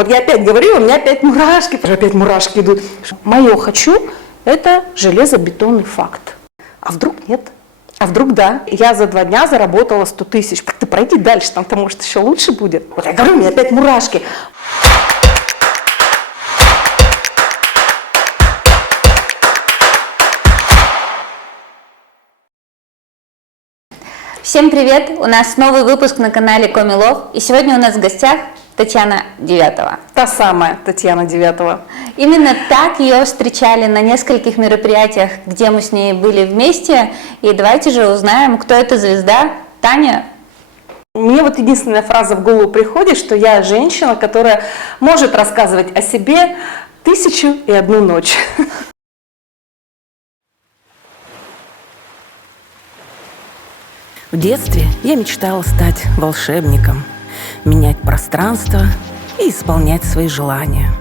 Вот я опять говорю, у меня опять мурашки идут. Мое «хочу» – это железобетонный факт. А вдруг нет? А вдруг да? Я за 2 дня заработала 100 тысяч. Так ты пройди дальше, там-то, может, еще лучше будет. Вот я говорю, у меня опять мурашки. Всем привет! У нас новый выпуск на канале Комилов, и сегодня у нас в гостях Татьяна Девятова. Та самая Татьяна Девятова. Именно так ее встречали на нескольких мероприятиях, где мы с ней были вместе. И давайте же узнаем, кто эта звезда. Таня. Мне вот единственная фраза в голову приходит, что я женщина, которая может рассказывать о себе 1001 ночь. В детстве я мечтала стать волшебником, менять пространство и исполнять свои желания.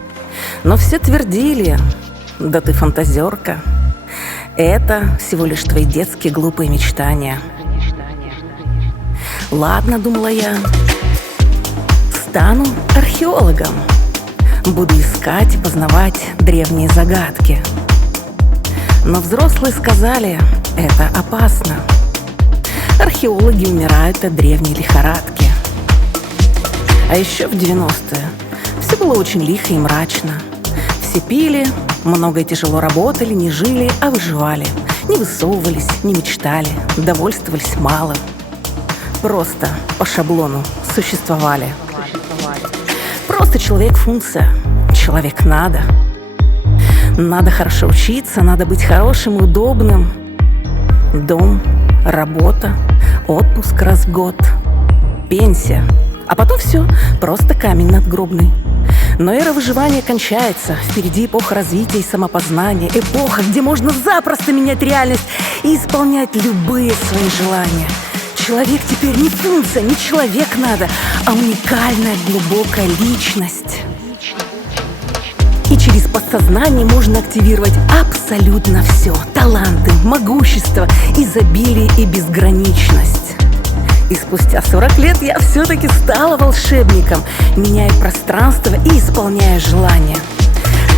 Но все твердили: да ты фантазерка, это всего лишь твои детские глупые мечтания. Ладно, думала я, стану археологом, буду искать и познавать древние загадки. Но взрослые сказали: это опасно. Археологи умирают от древней лихорадки. А еще в 90-е все было очень лихо и мрачно. Все пили, много и тяжело работали, не жили, а выживали. Не высовывались, не мечтали, довольствовались малым. Просто по шаблону существовали. Просто человек-функция, человек надо. Надо хорошо учиться, надо быть хорошим и удобным. Дом, работа, отпуск раз в год, пенсия. А потом все, просто камень надгробный. Но эра выживания кончается. Впереди эпоха развития и самопознания. Эпоха, где можно запросто менять реальность и исполнять любые свои желания. Человек теперь не функция, не человек надо, а уникальная глубокая личность. И через подсознание можно активировать абсолютно все. Таланты, могущество, изобилие и безграничность. И спустя 40 лет я все-таки стала волшебником, меняя пространство и исполняя желания.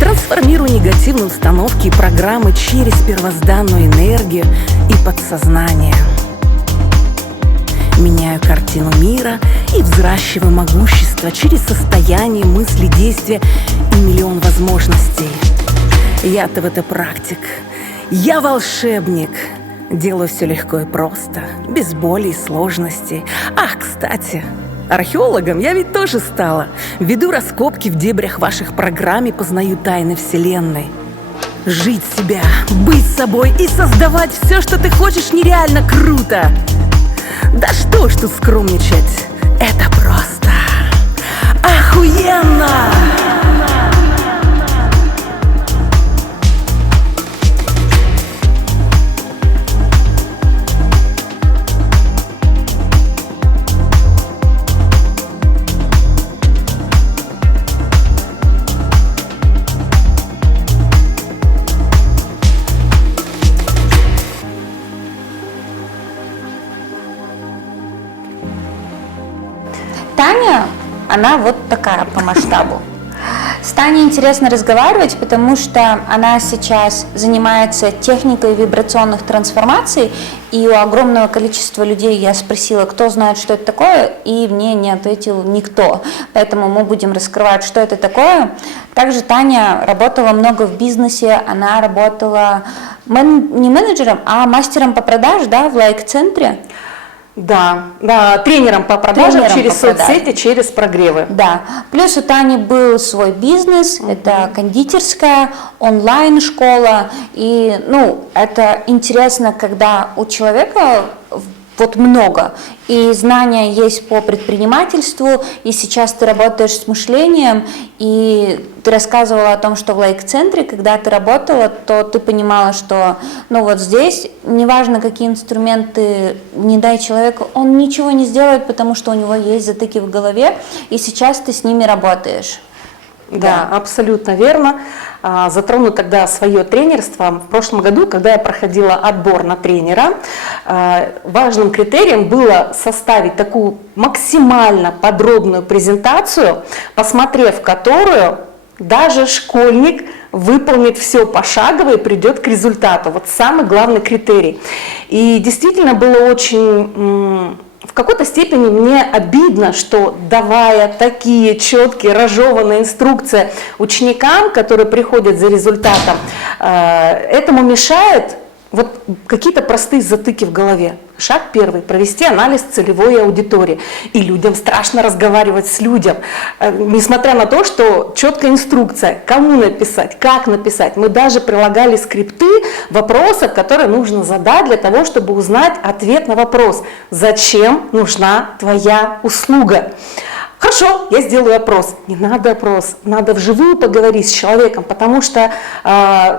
Трансформирую негативные установки и программы через первозданную энергию и подсознание. Меняю картину мира и взращиваю могущество через состояние, мысли, действия и миллион возможностей. Я-то в это практик. Я волшебник. Делаю все легко и просто, без боли и сложностей. Ах, кстати, археологом я ведь тоже стала. Веду раскопки в дебрях ваших программ и познаю тайны Вселенной. Жить себя, быть собой и создавать все, что ты хочешь, нереально круто. Да что ж тут скромничать, это просто охуенно! Таня, она вот такая по масштабу. С Таней интересно разговаривать, потому что она сейчас занимается техникой вибрационных трансформаций, и у огромного количества людей я спросила, кто знает, что это такое, и мне не ответил никто. Поэтому мы будем раскрывать, что это такое. Также Таня работала много в бизнесе, она работала не менеджером, а мастером по продаже, да, в лайк-центре. Да, тренером по продажам через соцсети, через прогревы. Да, плюс у Тани был свой бизнес, это кондитерская, онлайн-школа, и, это интересно, когда у человека вот много, и знания есть по предпринимательству, и сейчас ты работаешь с мышлением, и ты рассказывала о том, что в лайк-центре, когда ты работала, то ты понимала, что, вот здесь, неважно, какие инструменты не дай человеку, он ничего не сделает, потому что у него есть затыки в голове, и сейчас ты с ними работаешь. Да, абсолютно верно. Затрону тогда свое тренерство. В прошлом году, когда я проходила отбор на тренера, важным критерием было составить такую максимально подробную презентацию, посмотрев которую даже школьник выполнит все пошагово и придет к результату. Вот самый главный критерий. И действительно было очень... В какой-то степени мне обидно, что давая такие четкие, разжеванные инструкции ученикам, которые приходят за результатом, этому мешает вот какие-то простые затыки в голове. Шаг первый – провести анализ целевой аудитории. И людям страшно разговаривать с людям. Несмотря на то, что четкая инструкция, кому написать, как написать. Мы даже прилагали скрипты вопросов, которые нужно задать для того, чтобы узнать ответ на вопрос. Зачем нужна твоя услуга? Хорошо, я сделаю опрос. Не надо опрос, надо вживую поговорить с человеком, потому что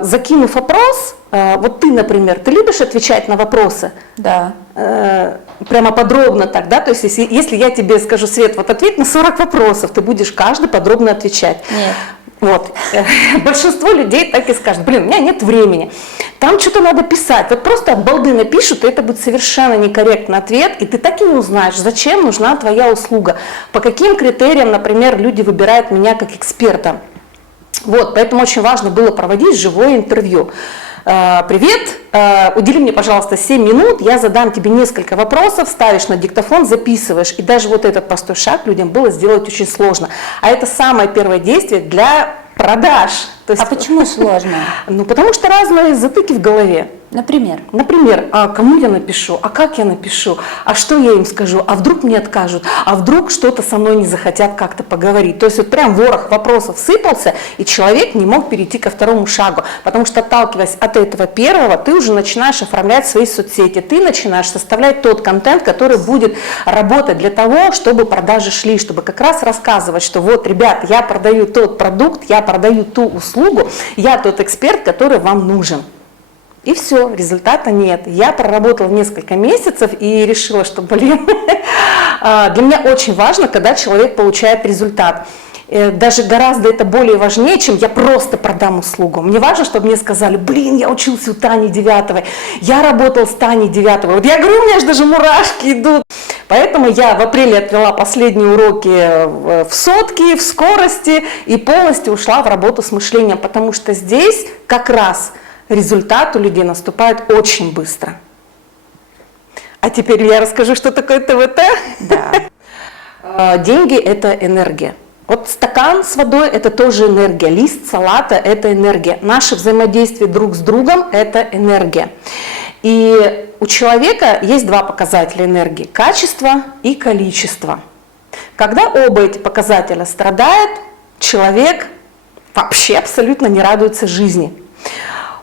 закинув опрос, вот ты, например, ты любишь отвечать на вопросы? Да. Прямо подробно так, да? То есть если я тебе скажу, Свет, вот ответь на 40 вопросов, ты будешь каждый подробно отвечать. Нет. Вот. Большинство людей так и скажут, блин, у меня нет времени. Там что-то надо писать. Вот просто от балды напишут, и это будет совершенно некорректный ответ, и ты так и не узнаешь, зачем нужна твоя услуга, по каким критериям, например, люди выбирают меня как эксперта. Вот, поэтому очень важно было проводить живое интервью. Привет, удели мне, пожалуйста, 7 минут, я задам тебе несколько вопросов, ставишь на диктофон, записываешь. И даже вот этот простой шаг людям было сделать очень сложно. А это самое первое действие для продаж. То есть, А почему сложно? Ну, потому что разные затыки в голове. Например? Например, а кому я напишу, а как я напишу, а что я им скажу, а вдруг мне откажут, а вдруг что-то со мной не захотят как-то поговорить. То есть вот прям ворох вопросов сыпался, и человек не мог перейти ко второму шагу, потому что, отталкиваясь от этого первого, ты уже начинаешь оформлять свои соцсети, ты начинаешь составлять тот контент, который будет работать для того, чтобы продажи шли, чтобы как раз рассказывать, что вот, ребят, я продаю тот продукт, я продаю ту услугу, я тот эксперт, который вам нужен. И все, результата нет. Я проработала несколько месяцев и решила, что, блин, для меня очень важно, когда человек получает результат. Даже гораздо это более важнее, чем я просто продам услугу. Мне важно, чтобы мне сказали, блин, я учился у Тани Девятовой, я работал с Таней Девятовой. Вот я говорю, у меня же даже мурашки идут. Поэтому я в апреле отвела последние уроки в сотки, в скорости и полностью ушла в работу с мышлением, потому что здесь как раз результат у людей наступает очень быстро. А теперь я расскажу, что такое ТВТ. Да. Деньги – это энергия. Вот стакан с водой – это тоже энергия, лист салата – это энергия. Наше взаимодействие друг с другом – это энергия. И у человека есть два показателя энергии – качество и количество. Когда оба эти показателя страдают, человек вообще абсолютно не радуется жизни.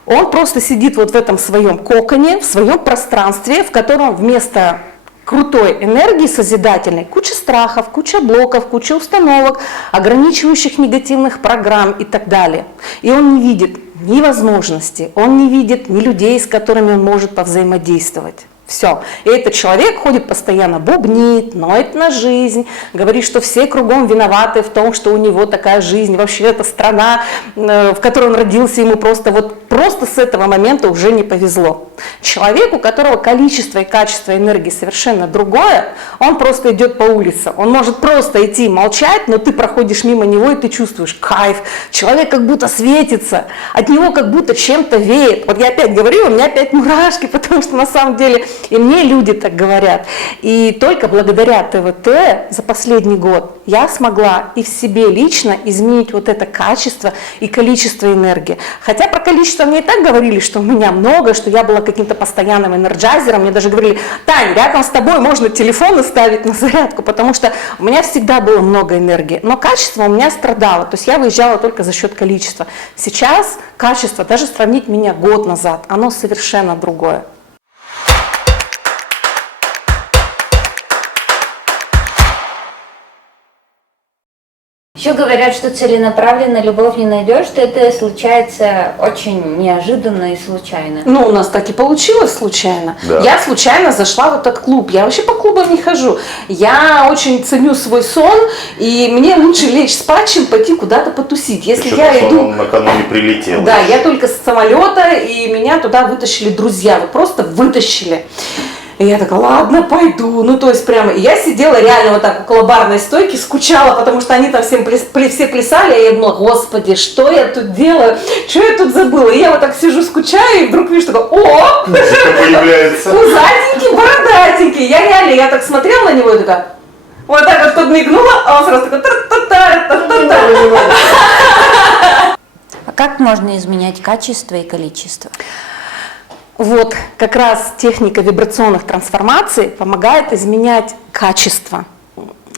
Он просто сидит вот в этом своем коконе, в своем пространстве, в котором вместо крутой энергии созидательной куча страхов, куча блоков, куча установок, ограничивающих негативных программ и так далее. И он не видит ни возможностей, он не видит ни людей, с которыми он может повзаимодействовать. Все. И этот человек ходит постоянно, бубнит, ноет на жизнь, говорит, что все кругом виноваты в том, что у него такая жизнь. Вообще эта страна, в которой он родился, ему просто с этого момента уже не повезло. Человек, у которого количество и качество энергии совершенно другое, он просто идет по улице. Он может просто идти молчать, но ты проходишь мимо него и ты чувствуешь кайф. Человек как будто светится, от него как будто чем-то веет. Вот я опять говорю, у меня опять мурашки, потому что на самом деле и мне люди так говорят. И только благодаря ТВТ за последний год я смогла и в себе лично изменить вот это качество и количество энергии. Хотя про количество мне и так говорили, что у меня много, что я была каким-то постоянным энерджайзером. Мне даже говорили, Тань, рядом с тобой можно телефоны ставить на зарядку, потому что у меня всегда было много энергии. Но качество у меня страдало, то есть я выезжала только за счет количества. Сейчас качество, даже сравнить меня год назад, оно совершенно другое. Еще говорят, что целенаправленно любовь не найдешь, что это случается очень неожиданно и случайно. Ну, у нас так и получилось случайно. Да. Я случайно зашла в этот клуб. Я вообще по клубам не хожу. Я очень ценю свой сон, и мне лучше лечь спать, чем пойти куда-то потусить. Если Еще я то, что иду... он накануне прилетел. Да, я только с самолета, и меня туда вытащили друзья. Вот просто вытащили. И я такая, ладно, пойду. Ну, то есть прямо, и я сидела реально вот так около барной стойки, скучала, потому что они там все плясали, а я думала, господи, что я тут делаю, что я тут забыла. И я вот так сижу, скучаю, и вдруг вижу, такой, о, Музыка появляется. пузатенький, бородатенький. Я реально, я так смотрела на него и такая, вот так вот подмигнула, а он сразу такой, та-та-та-та-та-та. А как можно изменять качество и количество? Вот как раз техника вибрационных трансформаций помогает изменять качество.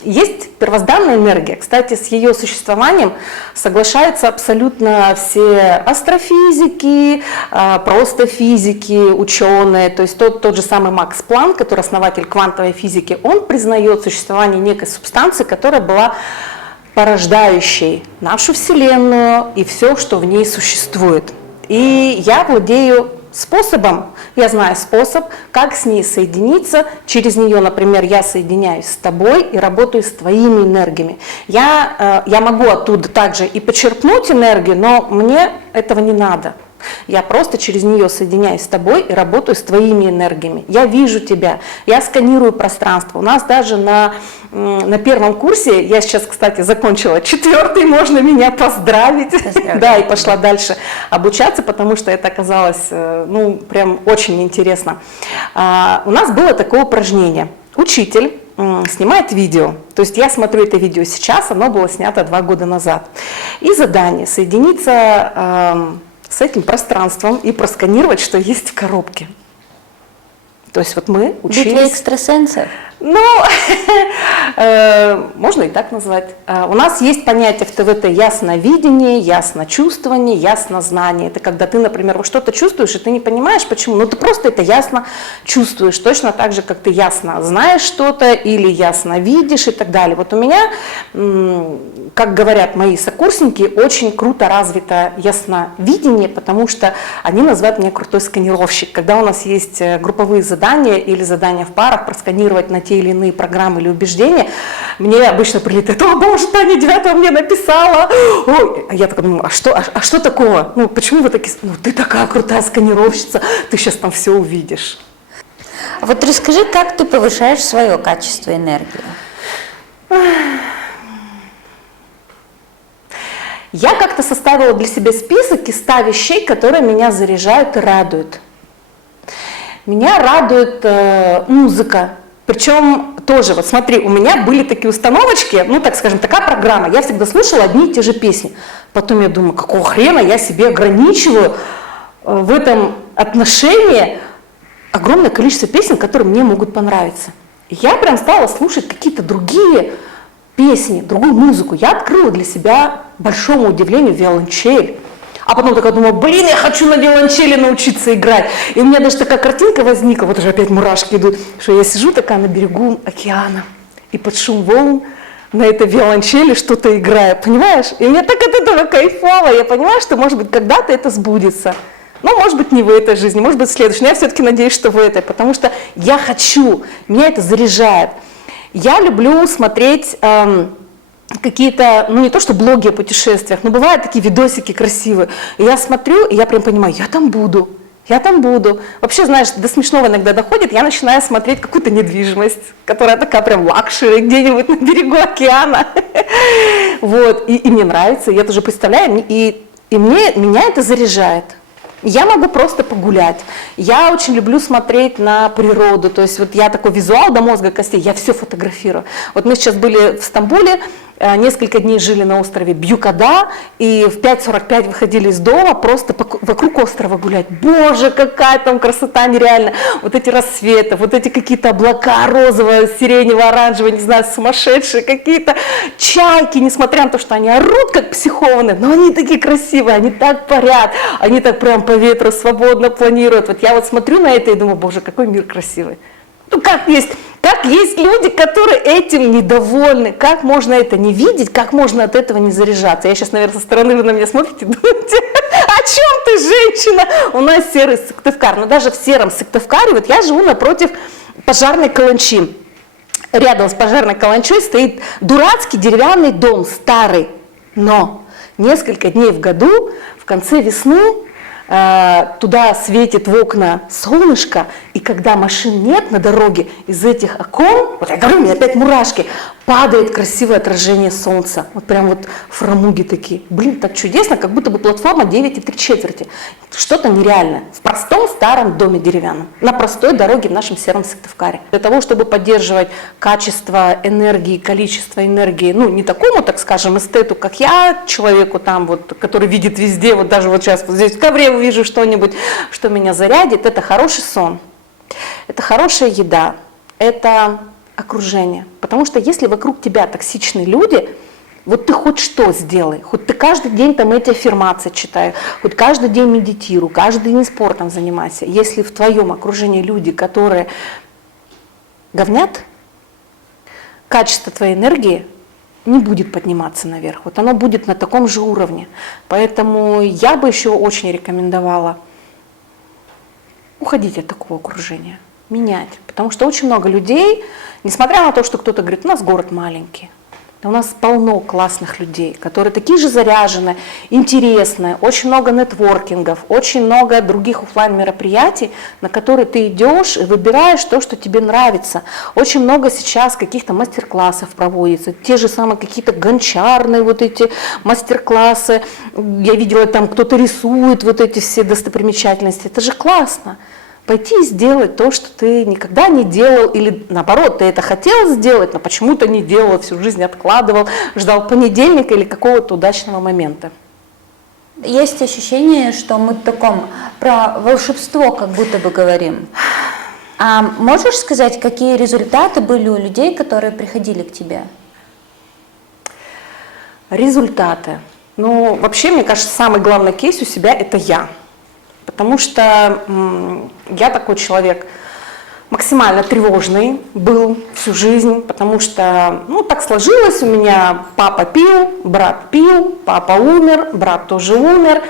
Есть первозданная энергия. Кстати, с ее существованием соглашаются абсолютно все астрофизики, просто физики, ученые. То есть тот же самый Макс Планк, который основатель квантовой физики, он признает существование некой субстанции, которая была порождающей нашу Вселенную и все, что в ней существует. И я владею способом, я знаю способ, как с ней соединиться. Через нее, например, я соединяюсь с тобой и работаю с твоими энергиями. Я могу оттуда также и почерпнуть энергию, но мне этого не надо. Я просто через нее соединяюсь с тобой и работаю с твоими энергиями. Я вижу тебя, я сканирую пространство. У нас даже на первом курсе, я сейчас, кстати, закончила 4-й, можно меня поздравить. Да, и пошла дальше обучаться, потому что это оказалось, ну, прям очень интересно. У нас было такое упражнение. Учитель снимает видео, то есть я смотрю это видео сейчас, оно было снято 2 года назад. И задание соединиться с этим пространством и просканировать, что есть в коробке. То есть вот мы учились... Битва экстрасенсов? Ну, можно и так назвать. У нас есть понятие в ТВТ ясновидение, ясночувствование, яснознание. Это когда ты, например, что-то чувствуешь, и ты не понимаешь, почему, но ты просто это ясно чувствуешь, точно так же, как ты ясно знаешь что-то или ясно видишь и так далее. Вот у меня, как говорят мои сокурсники, очень круто развито ясновидение, потому что они называют меня крутой сканировщик. Когда у нас есть групповые задания или задания в парах, просканировать на те или иные программы или убеждения, мне обычно прилетает: о боже, Таня 9 мне написала. Ой. А я такая думаю, а что такого? Ну, почему вы такие? Ну, ты такая крутая сканировщица, ты сейчас там все увидишь. Вот расскажи, как ты повышаешь свое качество энергии? Я как-то составила для себя список из 100 вещей, которые меня заряжают и радуют. Меня радует музыка. Причем тоже, вот смотри, у меня были такие установочки, ну так скажем, такая программа. Я всегда слушала одни и те же песни. Потом я думаю, какого хрена я себе ограничиваю в этом отношении огромное количество песен, которые мне могут понравиться. И я прям стала слушать какие-то другие песни, другую музыку. Я открыла для себя, к большому удивлению, виолончель. А потом такая думаю, блин, я хочу на виолончели научиться играть. И у меня даже такая картинка возникла, вот уже опять мурашки идут, что я сижу такая на берегу океана и под шум волн на этой виолончели что-то играю, понимаешь? И мне так от этого кайфово, я понимаю, что, может быть, когда-то это сбудется. Ну, может быть, не в этой жизни, может быть, в следующей. Но я все-таки надеюсь, что в этой, потому что я хочу, меня это заряжает. Я люблю смотреть какие-то, ну не то что блоги о путешествиях, но бывают такие видосики красивые. И я смотрю, и я прям понимаю, я там буду. Вообще, знаешь, до смешного иногда доходит, я начинаю смотреть какую-то недвижимость, которая такая прям лакшери, где-нибудь на берегу океана. Вот, и мне нравится, я тоже представляю, и меня это заряжает. Я могу просто погулять. Я очень люблю смотреть на природу. То есть вот я такой визуал до мозга костей, я все фотографирую. Вот мы сейчас были в Стамбуле, несколько дней жили на острове Бьюкада, и в 5:45 выходили из дома просто вокруг острова гулять. Боже, какая там красота нереальная. Вот эти рассветы, вот эти какие-то облака розовые, сиреневые, оранжевые, не знаю, сумасшедшие какие-то чайки, несмотря на то, что они орут как психованные, но они такие красивые, они так парят, они так прям по ветру свободно планируют. Вот я вот смотрю на это и думаю, боже, какой мир красивый. Ну как есть Как есть люди, которые этим недовольны. Как можно это не видеть, как можно от этого не заряжаться? Я сейчас, наверное, со стороны вы на меня смотрите и думаете, о чем ты, женщина? У нас серый Сыктывкар. Но даже в сером Сыктывкаре, вот я живу напротив пожарной каланчи. Рядом с пожарной каланчой стоит дурацкий деревянный дом, старый. Но несколько дней в году, в конце весны, туда светит в окна солнышко, и когда машин нет на дороге, из этих окон, вот я говорю, у меня опять мурашки, падает красивое отражение солнца. Вот прям вот фрамуги такие. Блин, так чудесно, как будто бы платформа 9,3. Что-то нереальное. В простом старом доме деревянном, на простой дороге в нашем сером Сыктывкаре. Для того, чтобы поддерживать качество энергии, количество энергии, ну, не такому, так скажем, эстету, как я, человеку там вот, который видит везде, вот даже вот сейчас вот здесь в ковре увижу что-нибудь, что меня зарядит, это хороший сон, это хорошая еда, это окружение. Потому что если вокруг тебя токсичные люди, вот ты хоть что сделай, хоть ты каждый день там эти аффирмации читай, хоть каждый день медитируй, каждый день спортом занимайся. Если в твоем окружении люди, которые говнят, качество твоей энергии не будет подниматься наверх. Вот оно будет на таком же уровне. Поэтому я бы еще очень рекомендовала уходить от такого окружения, менять. Потому что очень много людей, несмотря на то, что кто-то говорит, у нас город маленький, у нас полно классных людей, которые такие же заряженные, интересные, очень много нетворкингов, очень много других офлайн мероприятий, на которые ты идешь и выбираешь то, что тебе нравится. Очень много сейчас каких-то мастер-классов проводится, те же самые какие-то гончарные вот эти мастер-классы. Я видела, там кто-то рисует вот эти все достопримечательности. Это же классно. Пойти и сделать то, что ты никогда не делал, или наоборот, ты это хотел сделать, но почему-то не делал, всю жизнь откладывал, ждал понедельника или какого-то удачного момента. Есть ощущение, что мы таком про волшебство как будто бы говорим. А можешь сказать, какие результаты были у людей, которые приходили к тебе? Результаты. Ну, вообще, мне кажется, самый главный кейс у себя – это я. Потому что я такой человек максимально тревожный был всю жизнь, потому что, ну, так сложилось, у меня папа пил, брат пил, папа умер, брат тоже умер.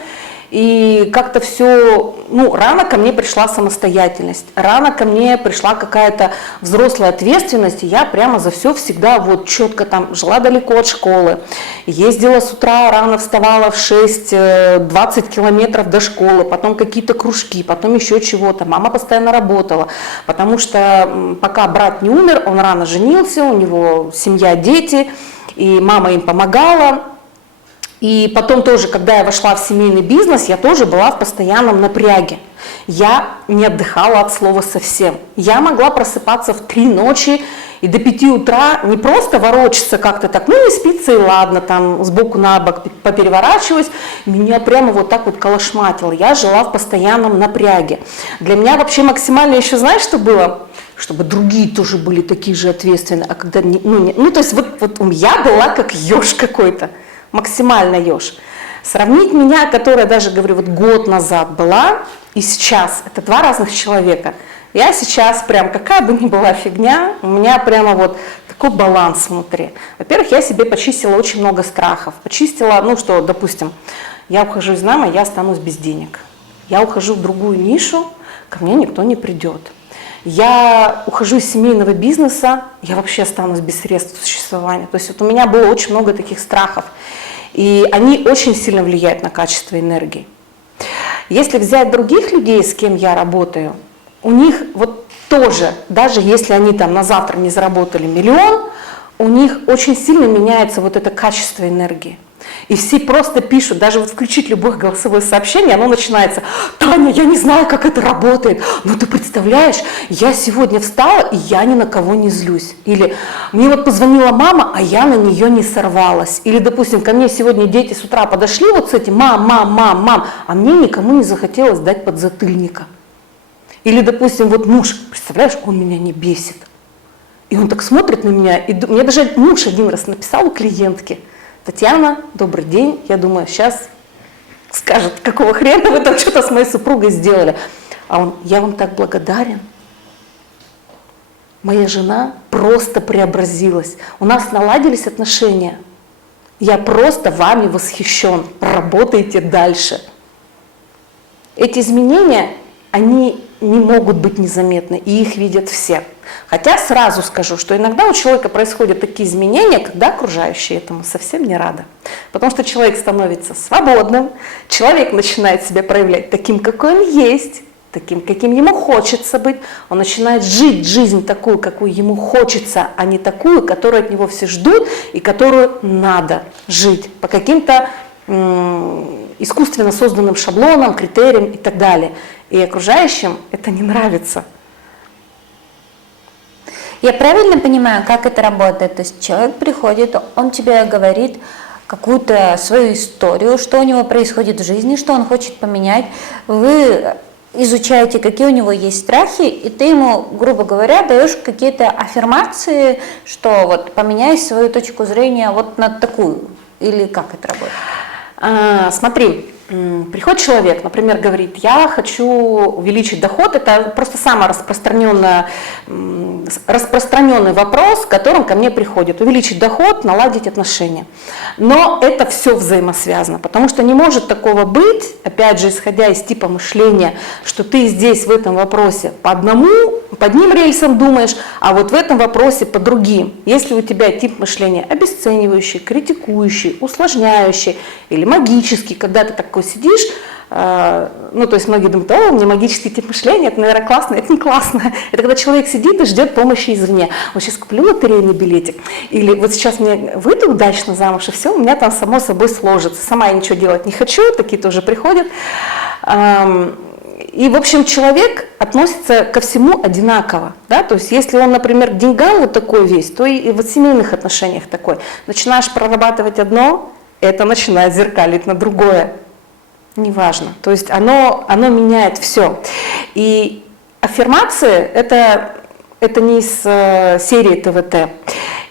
И как-то все, ну, рано ко мне пришла самостоятельность, рано ко мне пришла какая-то взрослая ответственность, и я прямо за все всегда вот четко там жила далеко от школы, ездила с утра, рано вставала в 6-20 километров до школы, потом какие-то кружки, потом еще чего-то, мама постоянно работала, потому что пока брат не умер, он рано женился, у него семья, дети, и мама им помогала. И потом тоже, когда я вошла в семейный бизнес, я тоже была в постоянном напряге. Я не отдыхала от слова совсем. Я могла просыпаться в 3 ночи и до 5 утра не просто ворочаться как-то так, ну не спится и ладно, там сбоку на бок попереворачиваюсь. Меня прямо вот так вот колошматило. Я жила в постоянном напряге. Для меня вообще максимально еще, знаешь, что было? Чтобы другие тоже были такие же ответственные. А когда, то есть вот я была как еж какой-то. Максимально еж. Сравнить меня, которая даже, говорю, вот год назад была, и сейчас, это 2 разных человека. Я сейчас прям, какая бы ни была фигня, у меня прямо вот такой баланс внутри. Во-первых, я себе почистила очень много страхов. Почистила, ну что, допустим, я ухожу из найма, я останусь без денег. Я ухожу в другую нишу, ко мне никто не придет. Я ухожу из семейного бизнеса, я вообще останусь без средств существования. То есть вот у меня было очень много таких страхов. И они очень сильно влияют на качество энергии. Если взять других людей, с кем я работаю, у них вот тоже, даже если они там на завтра не заработали 1 миллион, у них очень сильно меняется вот это качество энергии. И все просто пишут, даже вот включить любое голосовое сообщение, оно начинается: «Таня, я не знаю, как это работает, но ты представляешь, я сегодня встала, и я ни на кого не злюсь». Или «Мне вот позвонила мама, а я на нее не сорвалась». Или, допустим, ко мне сегодня дети с утра подошли вот с этим «мам», а мне никому не захотелось дать подзатыльника. Или, допустим, вот муж, представляешь, он меня не бесит. И он так смотрит на меня, и мне даже муж один раз написал у клиентки: «Татьяна, добрый день». Я думаю, сейчас скажет, какого хрена вы там что-то с моей супругой сделали. А он: «Я вам так благодарен». моя жена просто преобразилась. У нас наладились отношения. Я просто вами восхищен. Работайте дальше. Эти изменения, они не могут быть незаметны, и их видят все. Хотя сразу скажу, что иногда у человека происходят такие изменения, когда окружающие этому совсем не рады. Потому что человек становится свободным, человек начинает себя проявлять таким, какой он есть, таким, каким ему хочется быть. Он начинает жить жизнь такую, какую ему хочется, а не такую, которую от него все ждут и которую надо жить по каким-то искусственно созданным шаблонам, критериям и так далее. И окружающим это не нравится. Я правильно понимаю, как это работает? То есть человек приходит, он тебе говорит какую-то свою историю, что у него происходит в жизни, что он хочет поменять. Вы изучаете, какие у него есть страхи, и ты ему, грубо говоря, даешь какие-то аффирмации, что вот поменяй свою точку зрения вот на такую. Или как это работает? Смотри, приходит человек, например, говорит, я хочу увеличить доход, это просто самый распространенный вопрос, с которым ко мне приходит. Увеличить доход, наладить отношения. Но это все взаимосвязано, потому что не может такого быть, опять же, исходя из типа мышления, что ты здесь в этом вопросе по одним рельсам думаешь, а вот в этом вопросе по другим. Если у тебя тип мышления обесценивающий, критикующий, усложняющий или магический, когда ты такой сидишь, то есть многие думают, о, у меня магический тип мышления, это, наверное, классно, это не классно. Это когда человек сидит и ждет помощи извне. Вот сейчас куплю лотерейный билетик, или вот сейчас мне выйду удачно замуж, и все, у меня там само собой сложится. Сама я ничего делать не хочу, такие тоже приходят. И, в общем, человек относится ко всему одинаково. Да? То есть, если он, например, к деньгам вот такой весь, то и в семейных отношениях такой. Начинаешь прорабатывать одно, это начинает зеркалить на другое. Неважно. То есть, оно меняет все. И аффирмации это не из серии ТВТ.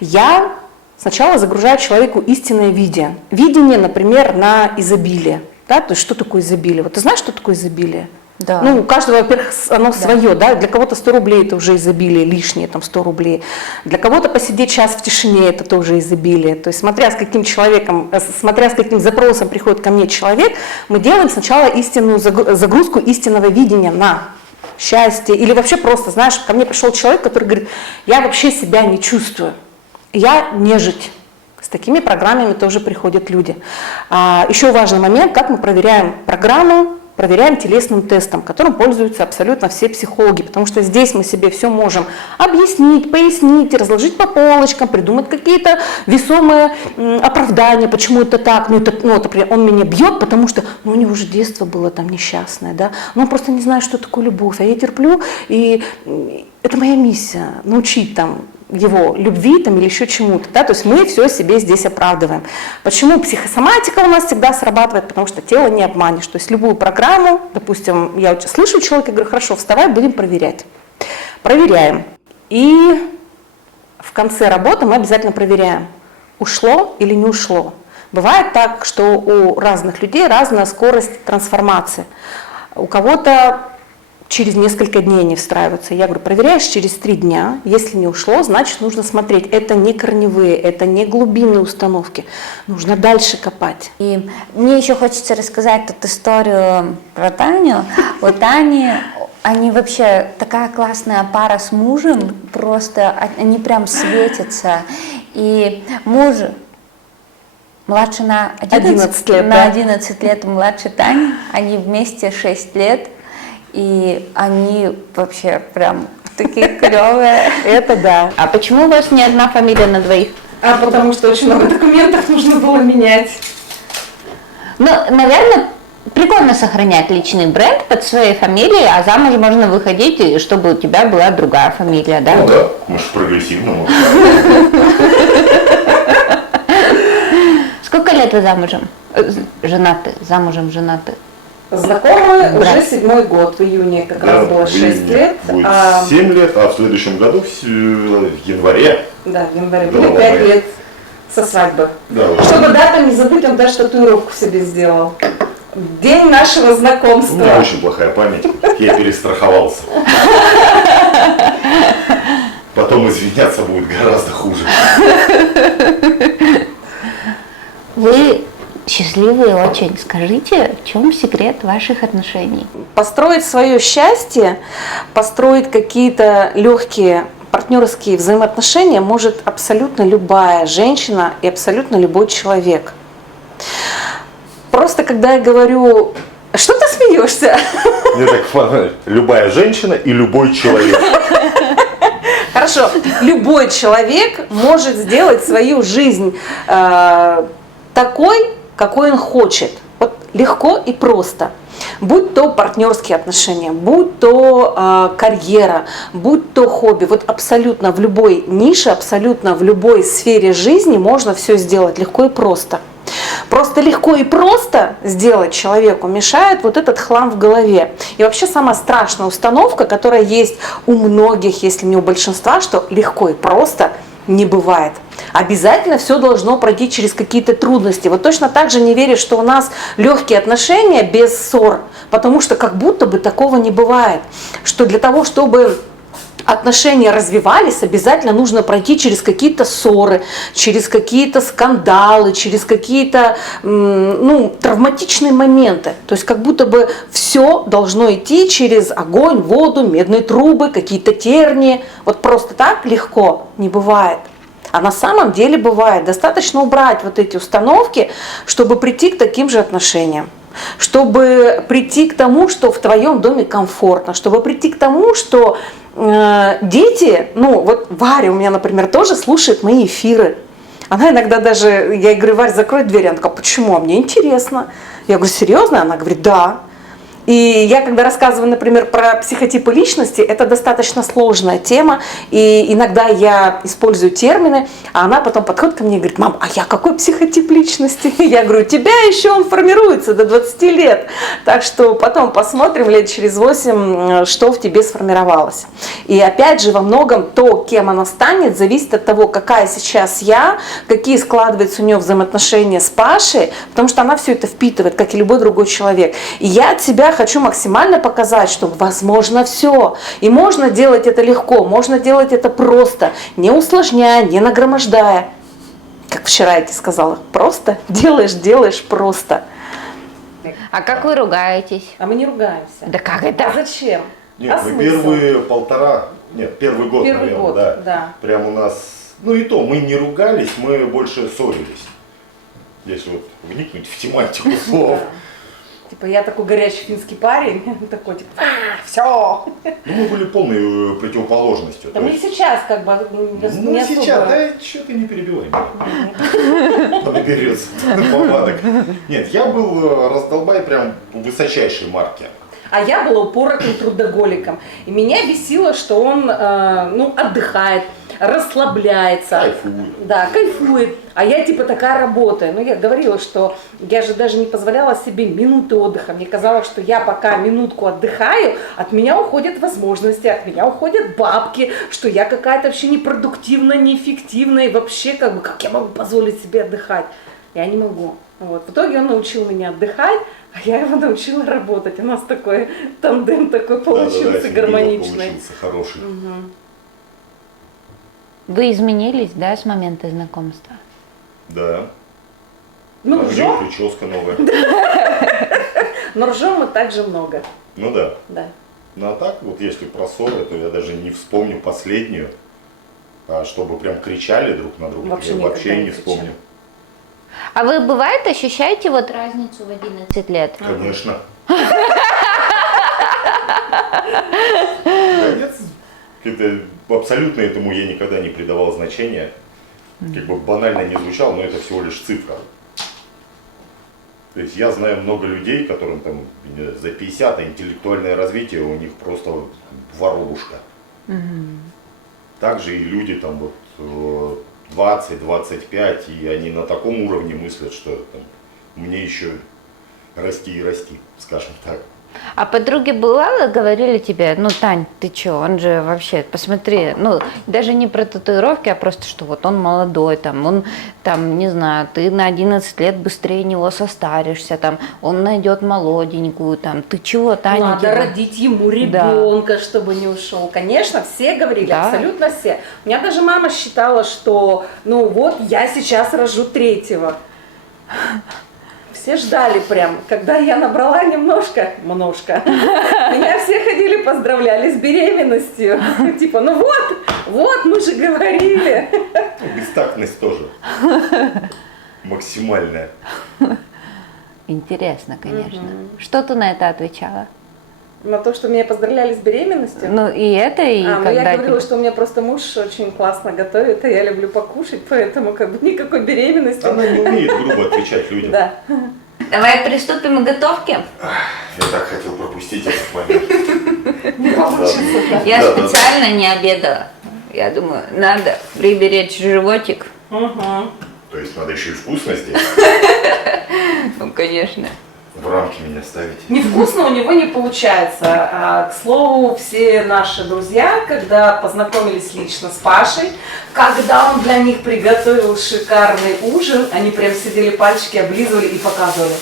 Я сначала загружаю человеку истинное видение. Видение, например, на изобилие. Да? То есть, что такое изобилие? Вот ты знаешь, что такое изобилие? Да. Ну, у каждого, во-первых, оно свое, да, для кого-то 100 рублей это уже изобилие, лишнее там 100 рублей, для кого-то посидеть час в тишине это тоже изобилие, то есть смотря с каким человеком, смотря с каким запросом приходит ко мне человек, мы делаем сначала истинную загрузку истинного видения на счастье, или вообще просто, знаешь, ко мне пришел человек, который говорит, я вообще себя не чувствую, я нежить. С такими программами тоже приходят люди. Еще важный момент, как мы проверяем программу, проверяем телесным тестом, которым пользуются абсолютно все психологи, потому что здесь мы себе все можем объяснить, пояснить, разложить по полочкам, придумать какие-то весомые оправдания, почему это так. Например, он меня бьет, потому что у него же детство было там несчастное, да? Он просто не знает, что такое любовь, а я терплю, и это моя миссия, научить там его любви там, или еще чему-то. Да? То есть мы все себе здесь оправдываем. Почему психосоматика у нас всегда срабатывает? Потому что тело не обманешь. То есть любую программу, допустим, я слышу человека, говорю, хорошо, вставай, будем проверять. Проверяем. И в конце работы мы обязательно проверяем, ушло или не ушло. Бывает так, что у разных людей разная скорость трансформации. У кого-то через несколько дней они встраиваются. Я говорю, проверяешь через 3 дня, если не ушло, значит нужно смотреть. Это не корневые, это не глубинные установки. Нужно дальше копать. И мне еще хочется рассказать тут историю про Таню. У Тани, они вообще такая классная пара с мужем, просто они прям светятся. И муж младше на 11 лет, на 11 лет младше Тани, они вместе 6 лет. И они вообще прям такие клевые. Это да. А почему у вас не одна фамилия на двоих? Потому что очень много документов нужно было менять. Ну, наверное, прикольно сохранять личный бренд под своей фамилией, а замуж можно выходить, чтобы у тебя была другая фамилия, да? Ну да, мы же прогрессивно. Сколько лет вы замужем? Женаты, замужем, женаты? Знакомы уже 7-й год, в июне как раз было 6 лет. Будет 7 лет, а в следующем году, в январе. Да, в январе будет 5 лет со свадьбы. Да, чтобы дату не забыть, он даже татуировку себе сделал. День нашего знакомства. У меня очень плохая память, я перестраховался. потом извиняться будет гораздо хуже. Вы счастливые очень. Скажите, в чем секрет ваших отношений? Построить свое счастье, построить какие-то легкие партнерские взаимоотношения может абсолютно любая женщина и абсолютно любой человек. Просто когда я говорю, что ты смеешься? Мне так понравилось. Любая женщина и любой человек. Хорошо, любой человек может сделать свою жизнь такой, какой он хочет. Вот легко и просто. Будь то партнерские отношения, будь то карьера, будь то хобби. Вот абсолютно в любой нише, абсолютно в любой сфере жизни можно все сделать легко и просто. Просто легко и просто сделать человеку мешает вот этот хлам в голове. И вообще самая страшная установка, которая есть у многих, если не у большинства, что легко и просто не бывает. Обязательно все должно пройти через какие-то трудности. Вот точно так же не верю, что у нас легкие отношения без ссор, потому что как будто бы такого не бывает. Что для того, чтобы отношения развивались, обязательно нужно пройти через какие-то ссоры, через какие-то скандалы, через какие-то травматичные моменты. То есть как будто бы все должно идти через огонь, воду, медные трубы, какие-то тернии. Вот просто так легко не бывает. А на самом деле бывает. Достаточно убрать вот эти установки, чтобы прийти к таким же отношениям. Чтобы прийти к тому, что в твоем доме комфортно, чтобы прийти к тому, что дети, вот Варя у меня, например, тоже слушает мои эфиры. Она иногда даже, я ей говорю, Варя, закрой дверь. Она такая, почему? А мне интересно. Я говорю, серьезно? Она говорит, да. И я, когда рассказываю, например, про психотипы личности, это достаточно сложная тема, и иногда я использую термины, а она потом подходит ко мне и говорит, мам, а я какой психотип личности? Я говорю, у тебя еще он формируется до 20 лет, так что потом посмотрим лет через 8, что в тебе сформировалось. И опять же, во многом то, кем она станет, зависит от того, какая сейчас я, какие складываются у нее взаимоотношения с Пашей, потому что она все это впитывает, как и любой другой человек. И я от себя хочу максимально показать, что возможно все. И можно делать это легко, можно делать это просто, не усложняя, не нагромождая. Как вчера я тебе сказала, просто делаешь просто. А как вы ругаетесь? А мы не ругаемся. Да как А это? зачем? Нет, А мы смысл? первый год, Первый наверное, год, да. Прям у нас, и то, мы не ругались, мы больше ссорились. Если вот вникнуть в тематику слов. Типа я такой горячий финский парень, такой типа, все. Мы были полной противоположностью. Да мы сейчас как бы не особо... Сейчас, что ты не перебивай меня. Подберется повадок. Нет, я был раздолбай прям высочайшей марки. А я была упоротым трудоголиком. И меня бесило, что он отдыхает, расслабляется. Кайфует. Да, кайфует. А я типа такая работаю. Я говорила, что я же даже не позволяла себе минуты отдыха. Мне казалось, что я пока минутку отдыхаю, от меня уходят возможности, от меня уходят бабки, что я какая-то вообще непродуктивная, неэффективная. И вообще, как я могу позволить себе отдыхать? Я не могу. В итоге он научил меня отдыхать, а я его научила работать. У нас такой тандем такой получился гармоничный. Получился хороший. Угу. Вы изменились, да, с момента знакомства? Да. Ржем, Прическа новая. но ржем мы также много. Ну да. Да. Ну а так, вот если про ссоры, то я даже не вспомню последнюю, чтобы прям кричали друг на друга. Вообще Я никогда вообще не не кричали. вспомню. А вы, бывает, ощущаете разницу в 11 лет? Конечно. Да нет, абсолютно этому я никогда не придавал значения. Как бы банально не звучало, но это всего лишь цифра. То есть я знаю много людей, которым там за 50, а интеллектуальное развитие у них просто воробушка. Также и люди там 20-25, и они на таком уровне мыслят, что там, мне еще расти и расти, скажем так. А подруги бывало говорили тебе, ну, Тань, ты чё, он же вообще, посмотри, ну, даже не про татуировки, а просто, что вот он молодой, там, он, там, не знаю, ты на 11 лет быстрее него состаришься, там, он найдет молоденькую, там, ты чего, Таня? Надо тебе?» родить ему ребенка, чтобы не ушел. Конечно, все говорили, Да. абсолютно все. У меня даже мама считала, что, ну вот, я сейчас рожу третьего. Все ждали прям, когда я набрала немножко, меня все ходили, поздравляли с беременностью. Типа, ну вот, мы же говорили. Ну, бестактность тоже. Максимальная. Интересно, конечно. Что ты на это отвечала? На то, что меня поздравляли с беременностью. Ну, и это, и Ну когда я говорила, тебе- что у меня просто муж очень классно готовит, а я люблю покушать, поэтому как бы никакой беременности. Она не умеет грубо отвечать людям. Да. Давай приступим к готовке. Я так хотел пропустить этот момент. Я Да, да, специально не обедала. Я думаю, надо приберечь животик. То есть надо еще и вкусности Ну, конечно. в рамки меня ставить. Невкусно у него не получается. К слову, все наши друзья, когда познакомились лично с Пашей, когда он для них приготовил шикарный ужин, они прям сидели, пальчики облизывали и показывали.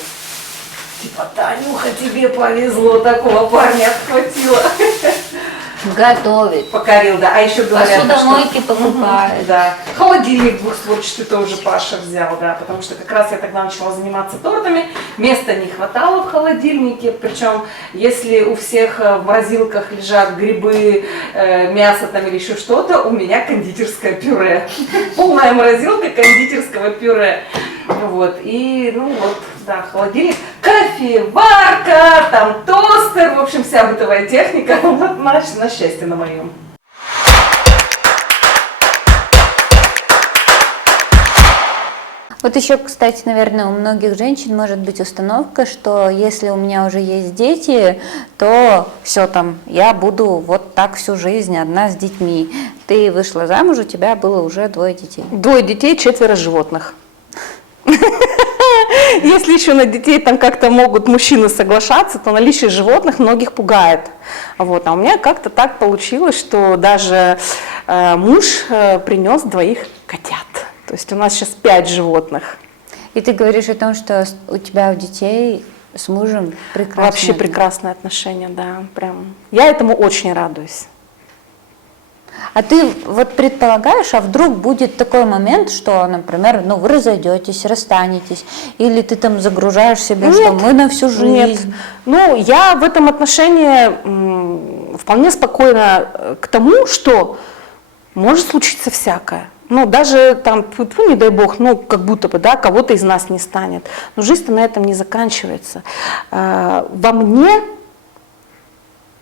Типа, Танюха, тебе повезло, такого парня отхватила. Готовить. Покорил, да. А еще говорят, Посудомойки что... покупают. Да. Холодильник двухстворчатый тоже Паша взял, да, потому что как раз я тогда начала заниматься тортами, места не хватало в холодильнике, причем если у всех в морозилках лежат грибы, мясо там или еще что-то, у меня кондитерское пюре. Полная морозилка кондитерского пюре. Вот, и, ну вот, да, холодильник, кофеварка, там тостер, в общем, вся бытовая техника, вот, на счастье на моем. Вот еще, кстати, наверное, у многих женщин может быть установка, что если у меня уже есть дети, то все там, я буду вот так всю жизнь одна с детьми. Ты вышла замуж, у тебя было уже 2 детей. 2 детей, 4 животных. Если еще на детей там как-то могут мужчины соглашаться, то наличие животных многих пугает. Вот. А у меня как-то так получилось, что даже муж принес 2 котят. То есть у нас сейчас 5 животных. И ты говоришь о том, что у тебя у детей с мужем прекрасные Вообще отношения. прекрасные отношения, да. Прям. Я этому очень радуюсь. А ты вот предполагаешь, а вдруг будет такой момент, что, например, ну вы разойдетесь, расстанетесь, или ты там загружаешь себя, что мы на всю жизнь. Нет. Ну, я в этом отношении вполне спокойна к тому, что может случиться всякое. Ну, даже там, не дай бог, ну, как будто бы, да, кого-то из нас не станет. Но жизнь-то на этом не заканчивается. Во мне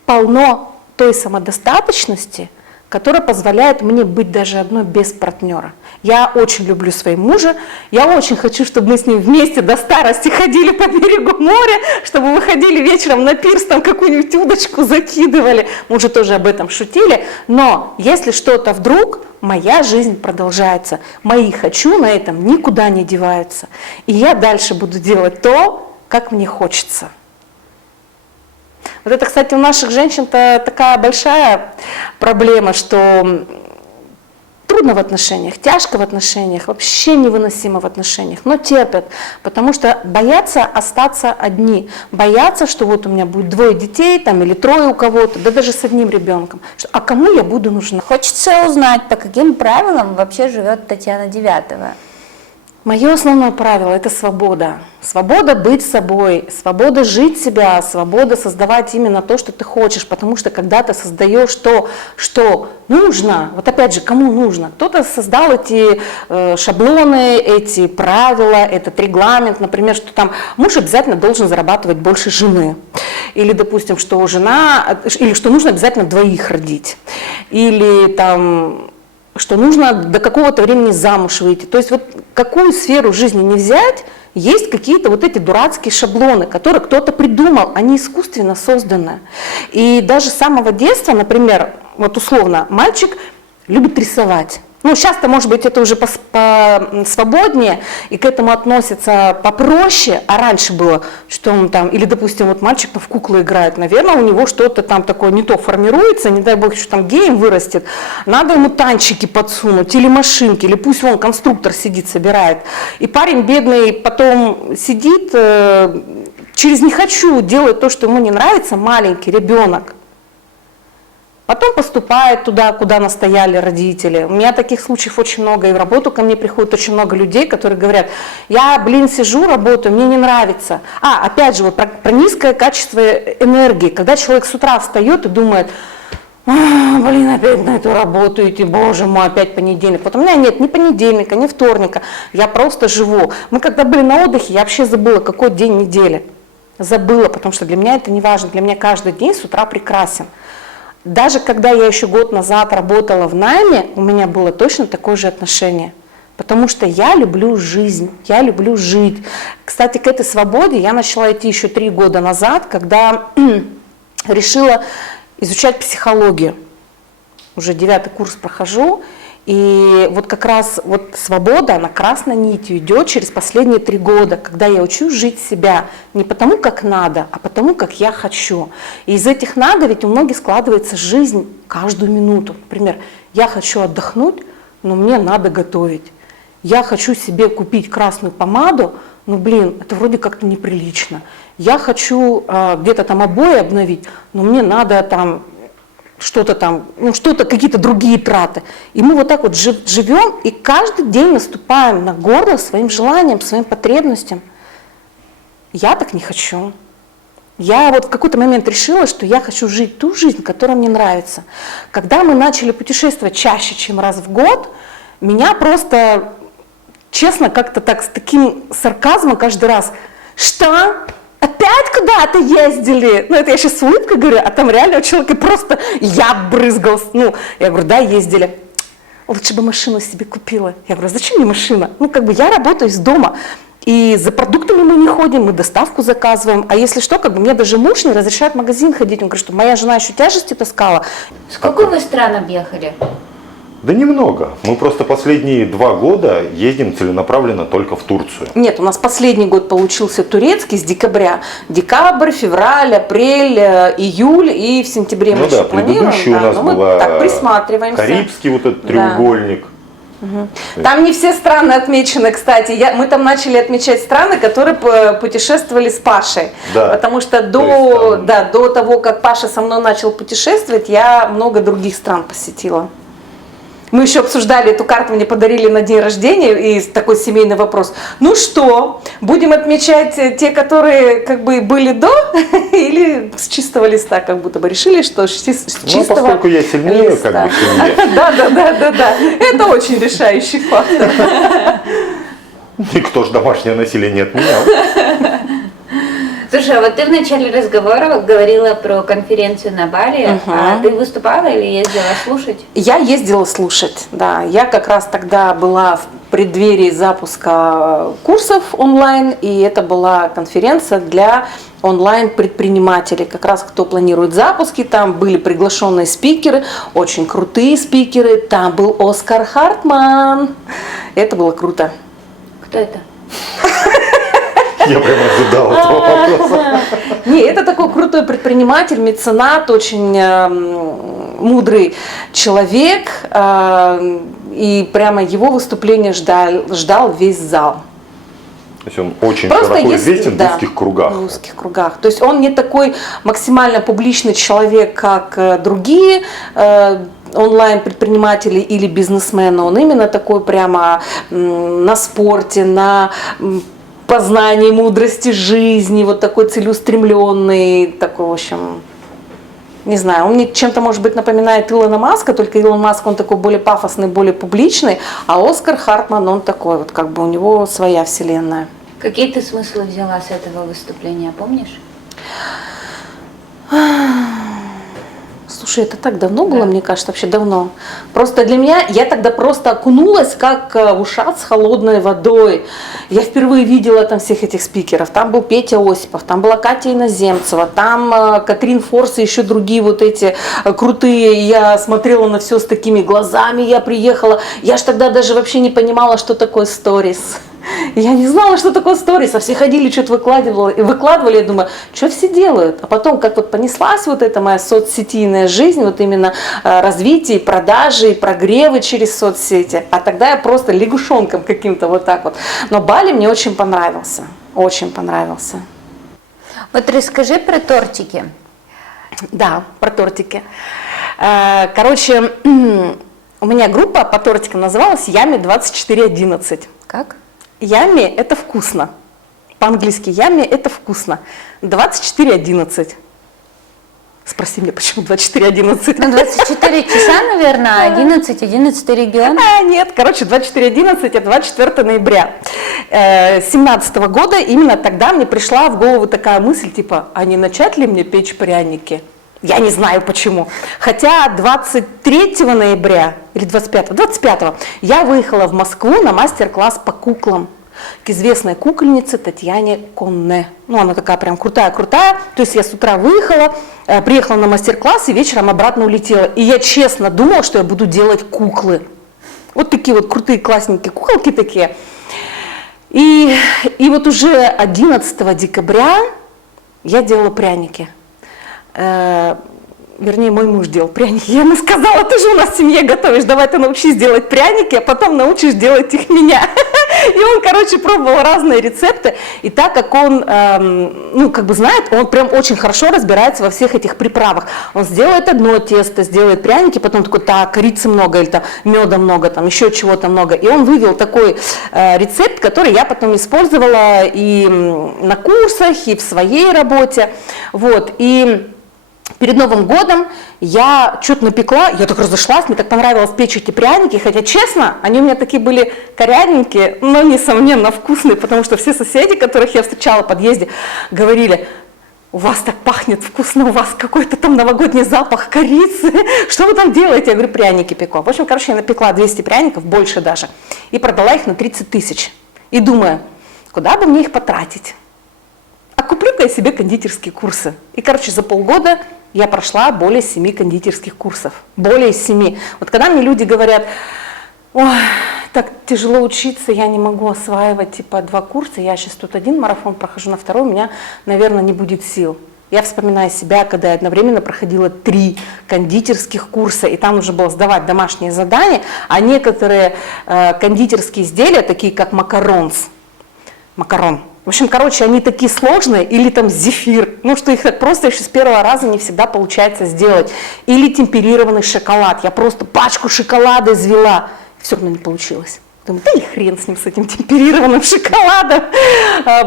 полно той самодостаточности, которая позволяет мне быть даже одной без партнера. Я очень люблю своего мужа, я очень хочу, чтобы мы с ним вместе до старости ходили по берегу моря, чтобы выходили вечером на пирс, там какую-нибудь удочку закидывали. Мы уже тоже об этом шутили. Но если что-то вдруг, моя жизнь продолжается. Мои «хочу» на этом никуда не деваются. И я дальше буду делать то, как мне хочется. Вот это, кстати, у наших женщин-то такая большая проблема, что трудно в отношениях, тяжко в отношениях, вообще невыносимо в отношениях, но терпят, потому что боятся остаться одни, боятся, что вот у меня будет 2 детей там, или 3 у кого-то, да даже с одним ребенком. А кому я буду нужна? Хочется узнать, по каким правилам вообще живет Татьяна Девятова. Мое основное правило – это свобода. Свобода быть собой, свобода жить себя, свобода создавать именно то, что ты хочешь. Потому что когда ты создаешь то, что нужно, вот опять же, кому нужно? Кто-то создал эти шаблоны, эти правила, этот регламент, например, что там муж обязательно должен зарабатывать больше жены. Или, допустим, что жена, или что нужно обязательно 2 родить. Или там, что нужно до какого-то времени замуж выйти. То есть вот какую сферу жизни не взять, есть какие-то вот эти дурацкие шаблоны, которые кто-то придумал, они искусственно созданы. И даже с самого детства, например, вот условно, мальчик любит рисовать. Ну, сейчас-то, может быть, это уже посвободнее, и к этому относятся попроще, а раньше было, что он там, или, допустим, вот мальчик в куклы играет, наверное, у него что-то там такое не то формируется, не дай бог, что там геем вырастет, надо ему танчики подсунуть, или машинки, или пусть он конструктор сидит, собирает. И парень бедный потом сидит, через «не хочу» делает то, что ему не нравится, маленький ребенок. Потом поступает туда, куда настояли родители. У меня таких случаев очень много, и в работу ко мне приходит очень много людей, которые говорят, я, сижу, работаю, мне не нравится. Опять же, вот про низкое качество энергии. Когда человек с утра встает и думает, опять на эту работу идти, боже мой, опять понедельник. Вот у меня нет ни понедельника, ни вторника, я просто живу. Мы когда были на отдыхе, я вообще забыла, какой день недели. Забыла, потому что для меня это не важно, для меня каждый день с утра прекрасен. Даже когда я еще год назад работала в найме, у меня было точно такое же отношение. Потому что я люблю жизнь, я люблю жить. Кстати, к этой свободе я начала идти еще 3 года назад, когда решила изучать психологию. Уже 9-й курс прохожу. И вот как раз вот свобода, она красной нитью идет через последние 3 года, когда я учусь жить себя не потому, как надо, а потому, как я хочу. И из этих надо ведь у многих складывается жизнь каждую минуту. Например, я хочу отдохнуть, но мне надо готовить. Я хочу себе купить красную помаду, но, это вроде как-то неприлично. Я хочу где-то там обои обновить, но мне надо там что-то там, какие-то другие траты. И мы вот так вот живем и каждый день наступаем на горло своим желаниям, своим потребностям. Я так не хочу. Я вот в какой-то момент решила, что я хочу жить ту жизнь, которая мне нравится. Когда мы начали путешествовать чаще, чем раз в год, меня просто, честно, как-то так с таким сарказмом каждый раз, что? Опять куда-то ездили? Это я сейчас с улыбкой говорю, а там реально у человека просто яд брызгал. Я говорю, да, ездили. Лучше бы машину себе купила. Я говорю, зачем мне машина? Я работаю из дома. И за продуктами мы не ходим, мы доставку заказываем. А если что, мне даже муж не разрешает в магазин ходить. Он говорит, что моя жена еще тяжести таскала. Сколько вы стран объехали? Да немного. Мы просто последние 2 года ездим целенаправленно только в Турцию. Нет, у нас последний год получился турецкий с декабря. Декабрь, февраль, апрель, июль и в сентябре мы еще планируем. Предыдущий у нас мы была так присматриваемся. Карибский вот этот треугольник. Там не все страны отмечены, кстати. Мы там начали отмечать страны, которые путешествовали с Пашей. Да. Потому что до того, как Паша со мной начал путешествовать, я много других стран посетила. Мы еще обсуждали эту карту, мне подарили на день рождения, и такой семейный вопрос. Ну что, будем отмечать те, которые были до, или с чистого листа, как будто бы решили, что с чистого поскольку я сильнее, листа. в семье. Да. Это очень решающий фактор. Никто ж домашнее насилие не отменял. Слушай, а вот ты в начале разговора говорила про конференцию на Бали, а ты выступала или ездила слушать? Я ездила слушать, да. Я как раз тогда была в преддверии запуска курсов онлайн, и это была конференция для онлайн-предпринимателей. Как раз кто планирует запуски, там были приглашенные спикеры, очень крутые спикеры. Там был Оскар Хартман. Это было круто. Кто это? Я прямо ожидал этого вопроса. Не, это такой крутой предприниматель, меценат, очень мудрый человек. И прямо его выступление ждал весь зал. То есть он очень Просто широко известен в узких кругах. В узких кругах. То есть он не такой максимально публичный человек, как другие онлайн-предприниматели или бизнесмены. Он именно такой прямо на спорте, на познании мудрости жизни, вот такой целеустремленный, такой, в общем, не знаю, он мне чем-то, может быть, напоминает Илона Маска, только Илон Маск, он такой более пафосный, более публичный, а Оскар Хартман, он такой, вот как бы у него своя вселенная. Какие ты смыслы взяла с этого выступления, помнишь? Слушай, это так давно было, мне кажется, вообще давно. Просто для меня, я тогда просто окунулась, как в ушат с холодной водой. Я впервые видела там всех этих спикеров. Там был Петя Осипов, там была Катя Иноземцева, там Катрин Форс и еще другие вот эти крутые. Я смотрела на все с такими глазами, я приехала. Я ж тогда даже вообще не понимала, что такое сторис. Я не знала, что такое сторис, а все ходили, что-то выкладывали, я думаю, что все делают? А потом, как вот понеслась вот эта моя соцсетийная жизнь, вот именно развитие, продажи, прогревы через соцсети, а тогда я просто лягушонком каким-то вот так вот. Но Бали мне очень понравился, очень понравился. Вот расскажи про тортики. Да, про тортики. Короче, у меня группа по тортикам называлась Yummy 2411. Как? Ями – это вкусно. По-английски ями – это вкусно. 2411. Спроси меня, почему 2411? Ну, 24 часа, наверное, 11 регион. Нет, короче, 2411 – это 24 ноября 2017 года. Именно тогда мне пришла в голову такая мысль, типа, а не начать ли мне печь пряники? Я не знаю почему. Хотя 23 ноября или 25 я выехала в Москву на мастер-класс по куклам к известной кукольнице Татьяне Конне. Ну, она такая прям крутая-крутая. То есть я с утра выехала, приехала на мастер-класс и вечером обратно улетела. И я честно думала, что я буду делать куклы. Вот такие вот крутые, классненькие куколки такие. И вот уже 11 декабря я делала пряники. Вернее, мой муж делал пряники. Я ему сказала, ты же у нас в семье готовишь, давай ты научись делать пряники, а потом научишь делать их меня. И он, короче, пробовал разные рецепты. И так как он, ну, как бы знает, он прям очень хорошо разбирается во всех этих приправах. Он сделает одно тесто, сделает пряники, потом такой, так, корицы много, или там меда много, там еще чего-то много. И он вывел такой рецепт, который я потом использовала и на курсах, и в своей работе. Вот, и перед Новым годом я что-то напекла, я так разошлась, мне так понравилось печь эти пряники, хотя, честно, они у меня такие были корявенькие, но, несомненно, вкусные, потому что все соседи, которых я встречала в подъезде, говорили, у вас так пахнет вкусно, у вас какой-то там новогодний запах корицы, что вы там делаете? Я говорю, пряники пеку. В общем, короче, я напекла 200 пряников, больше даже, и продала их на 30 тысяч. И думаю, куда бы мне их потратить? А куплю-ка я себе кондитерские курсы. И, короче, за полгода я прошла более 7 кондитерских курсов. Более 7. Вот когда мне люди говорят, ой, так тяжело учиться, я не могу осваивать типа 2 курса, я сейчас тут один марафон прохожу, на второй у меня, наверное, не будет сил. Я вспоминаю себя, когда я одновременно проходила 3 кондитерских курса, и там нужно было сдавать домашние задания, а некоторые кондитерские изделия, такие как макарон. В общем, короче, они такие сложные, или там зефир, ну что их просто еще с первого раза не всегда получается сделать. Или темперированный шоколад, я просто пачку шоколада извела, все равно не получилось. Думаю, да и хрен с ним, с этим темперированным шоколадом,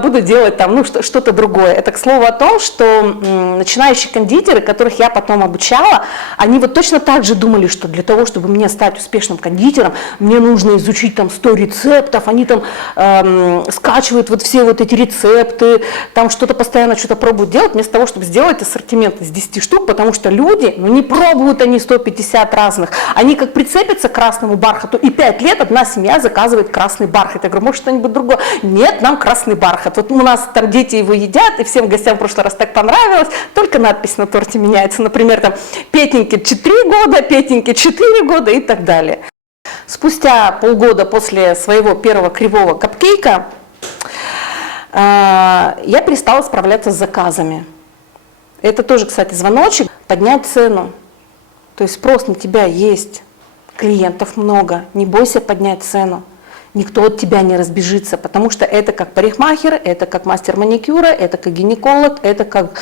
буду делать там, ну, что-то другое. Это к слову о том, что начинающие кондитеры, которых я потом обучала, они вот точно так же думали, что для того, чтобы мне стать успешным кондитером, мне нужно изучить там 100 рецептов, они там скачивают вот все вот эти рецепты, там что-то постоянно что-то пробуют делать, вместо того, чтобы сделать ассортимент из 10 штук, потому что люди, ну не пробуют они 150 разных, они как прицепятся к красному бархату, и 5 лет одна семья заказывает красный бархат. Я говорю, может что-нибудь другое? Нет, нам красный бархат. Вот у нас там дети его едят, и всем гостям в прошлый раз так понравилось, только надпись на торте меняется. Например, там Петеньке 4 года, Петеньке 4 года и так далее. Спустя полгода после своего первого кривого капкейка я перестала справляться с заказами. Это тоже, кстати, звоночек. Поднять цену. То есть спрос на тебя есть. Клиентов много, не бойся поднять цену, никто от тебя не разбежится, потому что это как парикмахер, это как мастер маникюра, это как гинеколог, это как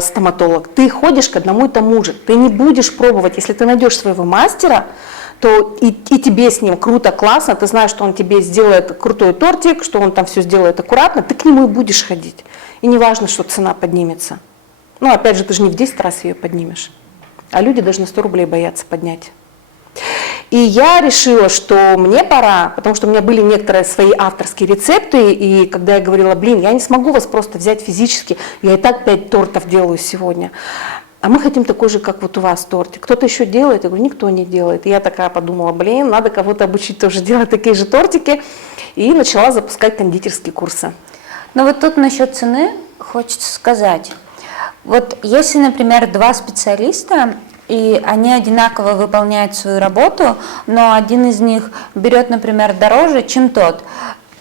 стоматолог. Ты ходишь к одному и тому же, ты не будешь пробовать, если ты найдешь своего мастера, то и тебе с ним круто, классно, ты знаешь, что он тебе сделает крутой тортик, что он там все сделает аккуратно, ты к нему и будешь ходить. И не важно, что цена поднимется. Ну, опять же, ты же не в 10 раз ее поднимешь, а люди даже на 100 рублей боятся поднять. И я решила, что мне пора, потому что у меня были некоторые свои авторские рецепты, и когда я говорила, блин, я не смогу вас просто взять физически, я и так 5 тортов делаю сегодня. а мы хотим такой же, как вот у вас тортик. Кто-то еще делает? Я говорю, никто не делает. И я такая подумала, блин, надо кого-то обучить тоже делать такие же тортики. И начала запускать кондитерские курсы. Но вот тут насчет цены хочется сказать. Вот если, например, два специалиста, и они одинаково выполняют свою работу, но один из них берет, например, дороже, чем тот,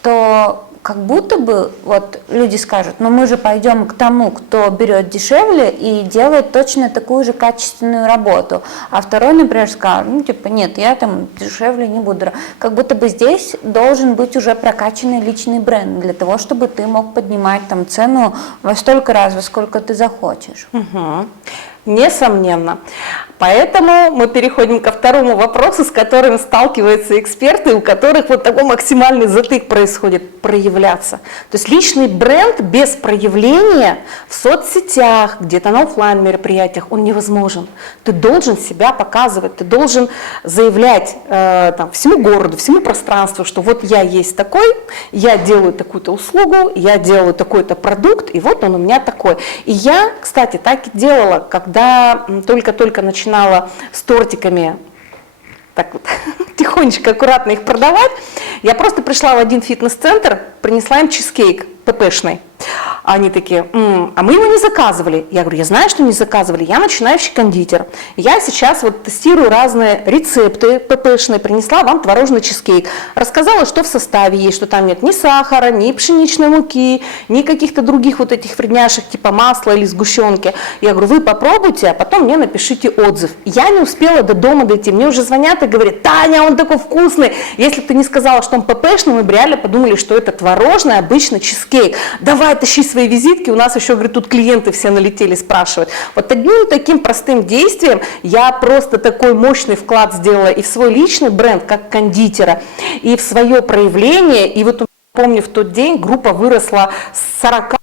то как будто бы вот люди скажут, ну мы же пойдем к тому, кто берет дешевле и делает точно такую же качественную работу. А второй, например, скажет, ну типа нет, я там дешевле не буду. Как будто бы здесь должен быть уже прокачанный личный бренд для того, чтобы ты мог поднимать там цену во столько раз, во сколько ты захочешь. Угу. Несомненно. Поэтому мы переходим ко второму вопросу, с которым сталкиваются эксперты, у которых вот такой максимальный затык происходит, проявляться. То есть личный бренд без проявления в соцсетях, где-то на офлайн мероприятиях, он невозможен. Ты должен себя показывать, ты должен заявлять там, всему городу, всему пространству, что вот я есть такой, я делаю такую-то услугу, я делаю такой-то продукт, и вот он у меня такой. И я, кстати, так и делала, когда только-только начинала с тортиками так вот тихонечко, аккуратно их продавать, я просто пришла в один фитнес-центр, принесла им чизкейк ППшный. Они такие, а мы его не заказывали. Я говорю, я знаю, что не заказывали, я начинающий кондитер. Я сейчас вот тестирую разные рецепты ППшные, принесла вам творожный чизкейк. Рассказала, что в составе есть, что там нет ни сахара, ни пшеничной муки, ни каких-то других вот этих вредняшек, типа масла или сгущенки. Я говорю, вы попробуйте, а потом мне напишите отзыв. Я не успела до дома дойти, мне уже звонят и говорят, Таня, он такой вкусный. Если бы ты не сказала, что он ППшный, мы бы реально подумали, что это творожный обычный чизкейк. Давай, тащи свои визитки, у нас еще, говорит, тут клиенты все налетели спрашивать. Вот одним таким простым действием я просто такой мощный вклад сделала и в свой личный бренд, как кондитера, и в свое проявление. И вот помню, в тот день группа выросла с 40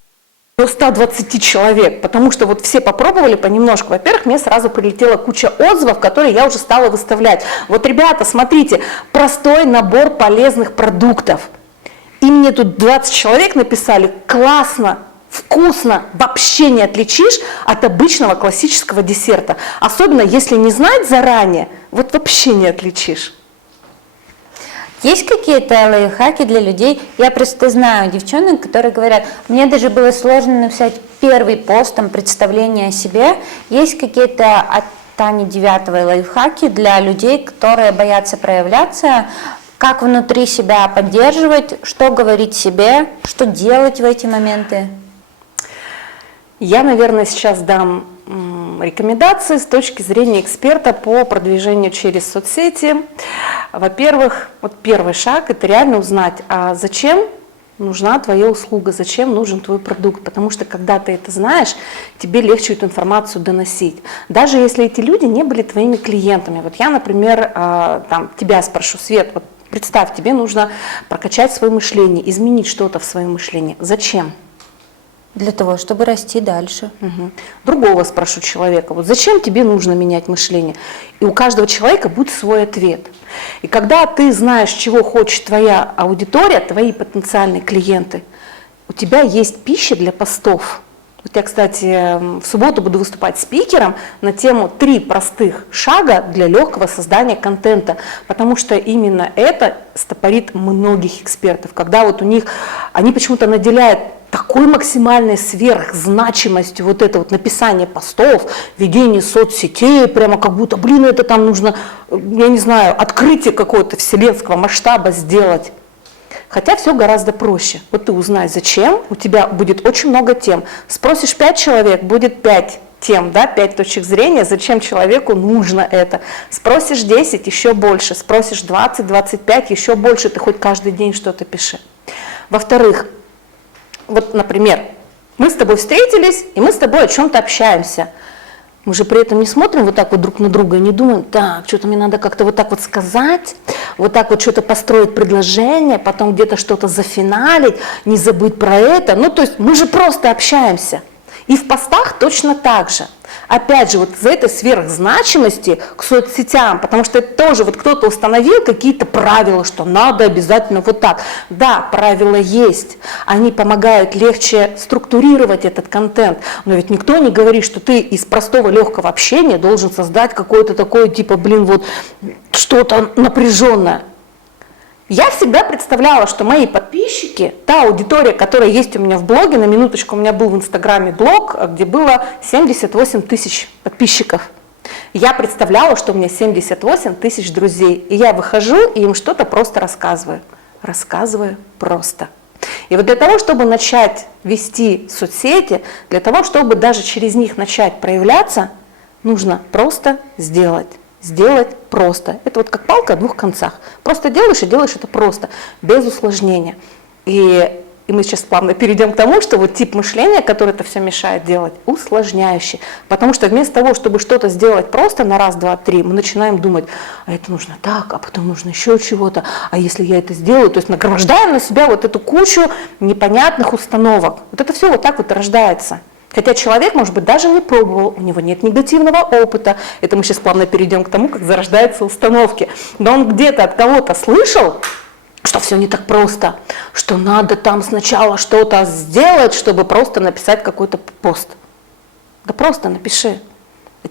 до 120 человек, потому что вот все попробовали понемножку. Во-первых, мне сразу прилетела куча отзывов, которые я уже стала выставлять. Вот, ребята, смотрите, простой набор полезных продуктов. И мне тут 20 человек написали, классно, вкусно, вообще не отличишь от обычного классического десерта. Особенно если не знать заранее, вот вообще не отличишь. Есть какие-то лайфхаки для людей? Я просто знаю девчонок, которые говорят, мне даже было сложно написать первый пост, там, представление о себе. Есть какие-то от Тани Девятовой лайфхаки для людей, которые боятся проявляться? Как внутри себя поддерживать, что говорить себе, что делать в эти моменты? Я, наверное, сейчас дам рекомендации с точки зрения эксперта по продвижению через соцсети. Во-первых, вот первый шаг – это реально узнать, а зачем нужна твоя услуга, зачем нужен твой продукт. Потому что когда ты это знаешь, тебе легче эту информацию доносить. Даже если эти люди не были твоими клиентами. Вот я, например, там, тебя спрошу, Свет, вот представь, тебе нужно прокачать свое мышление, изменить что-то в своем мышлении. Зачем? Для того, чтобы расти дальше. Угу. Другого спрошу человека, вот зачем тебе нужно менять мышление? И у каждого человека будет свой ответ. И когда ты знаешь, чего хочет твоя аудитория, твои потенциальные клиенты, у тебя есть пища для постов. Вот я, кстати, в субботу буду выступать спикером на тему 3 простых шага для легкого создания контента, потому что именно это стопорит многих экспертов, когда вот у них, они почему-то наделяют такой максимальной сверхзначимостью вот это вот написание постов, ведение соцсетей, прямо как будто, блин, это там нужно, я не знаю, открытие какого-то вселенского масштаба сделать. Хотя все гораздо проще. Вот ты узнай, зачем, у тебя будет очень много тем. Спросишь 5 человек, будет 5 тем, да, 5 точек зрения, зачем человеку нужно это. Спросишь 10, еще больше. Спросишь 20, 25, еще больше. Ты хоть каждый день что-то пиши. Во-вторых, вот, например, мы с тобой встретились, и мы с тобой о чем-то общаемся. Мы же при этом не смотрим вот так вот друг на друга и не думаем, так, что-то мне надо как-то вот так вот сказать, вот так вот что-то построить предложение, потом где-то что-то зафиналить, не забыть про это. Ну, то есть мы же просто общаемся. И в постах точно так же. опять же, вот из-за этой сверхзначимости к соцсетям, потому что это тоже вот кто-то установил какие-то правила, что надо обязательно вот так. Да, правила есть, они помогают легче структурировать этот контент, но ведь никто не говорит, что ты из простого легкого общения должен создать какое-то такое, типа, вот что-то напряженное. Я всегда представляла, что мои подписчики, та аудитория, которая есть у меня в блоге, на минуточку, у меня был в Инстаграме блог, где было 78 тысяч подписчиков. Я представляла, что у меня 78 тысяч друзей, и я выхожу и им что-то просто рассказываю. Рассказываю просто. И вот для того, чтобы начать вести соцсети, для того, чтобы даже через них начать проявляться, нужно просто сделать. Сделать просто. Это вот как палка о двух концах. Просто делаешь и делаешь это просто, без усложнения. И мы сейчас плавно перейдем к тому, что вот тип мышления, который это все мешает делать, усложняющий. Потому что вместо того, чтобы что-то сделать просто на раз, два, три, мы начинаем думать, а это нужно так, а потом нужно еще чего-то, а если я это сделаю, то есть нагромождаем на себя вот эту кучу непонятных установок. Вот это все вот так вот и рождается. Хотя человек, может быть, даже не пробовал, у него нет негативного опыта. Это мы сейчас плавно перейдем к тому, как зарождаются установки. Но он где-то от кого-то слышал, что все не так просто, что надо там сначала что-то сделать, чтобы просто написать какой-то пост. Да просто напиши.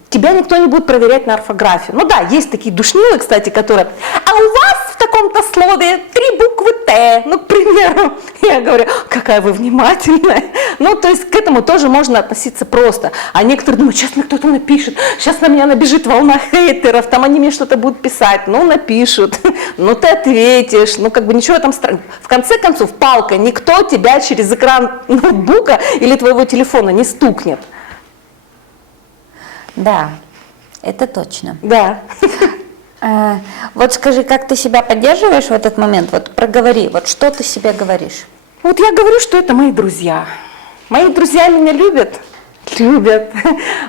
Тебя никто не будет проверять на орфографию. Ну да, есть такие душнилы, кстати, которые, а у вас в таком-то слове 3 буквы Т, ну, к примеру. Я говорю, какая вы внимательная. Ну, то есть к этому тоже можно относиться просто. А некоторые думают, сейчас мне кто-то напишет, сейчас на меня набежит волна хейтеров, там они мне что-то будут писать. Ну, напишут, ну, ты ответишь, ну, как бы ничего там страшного. В конце концов, палка, никто тебя через экран ноутбука или твоего телефона не стукнет. Да, это точно. Да. Вот скажи, как ты себя поддерживаешь в этот момент? Вот проговори, вот что ты себе говоришь? Вот я говорю, что это мои друзья. Мои друзья меня любят. Любят.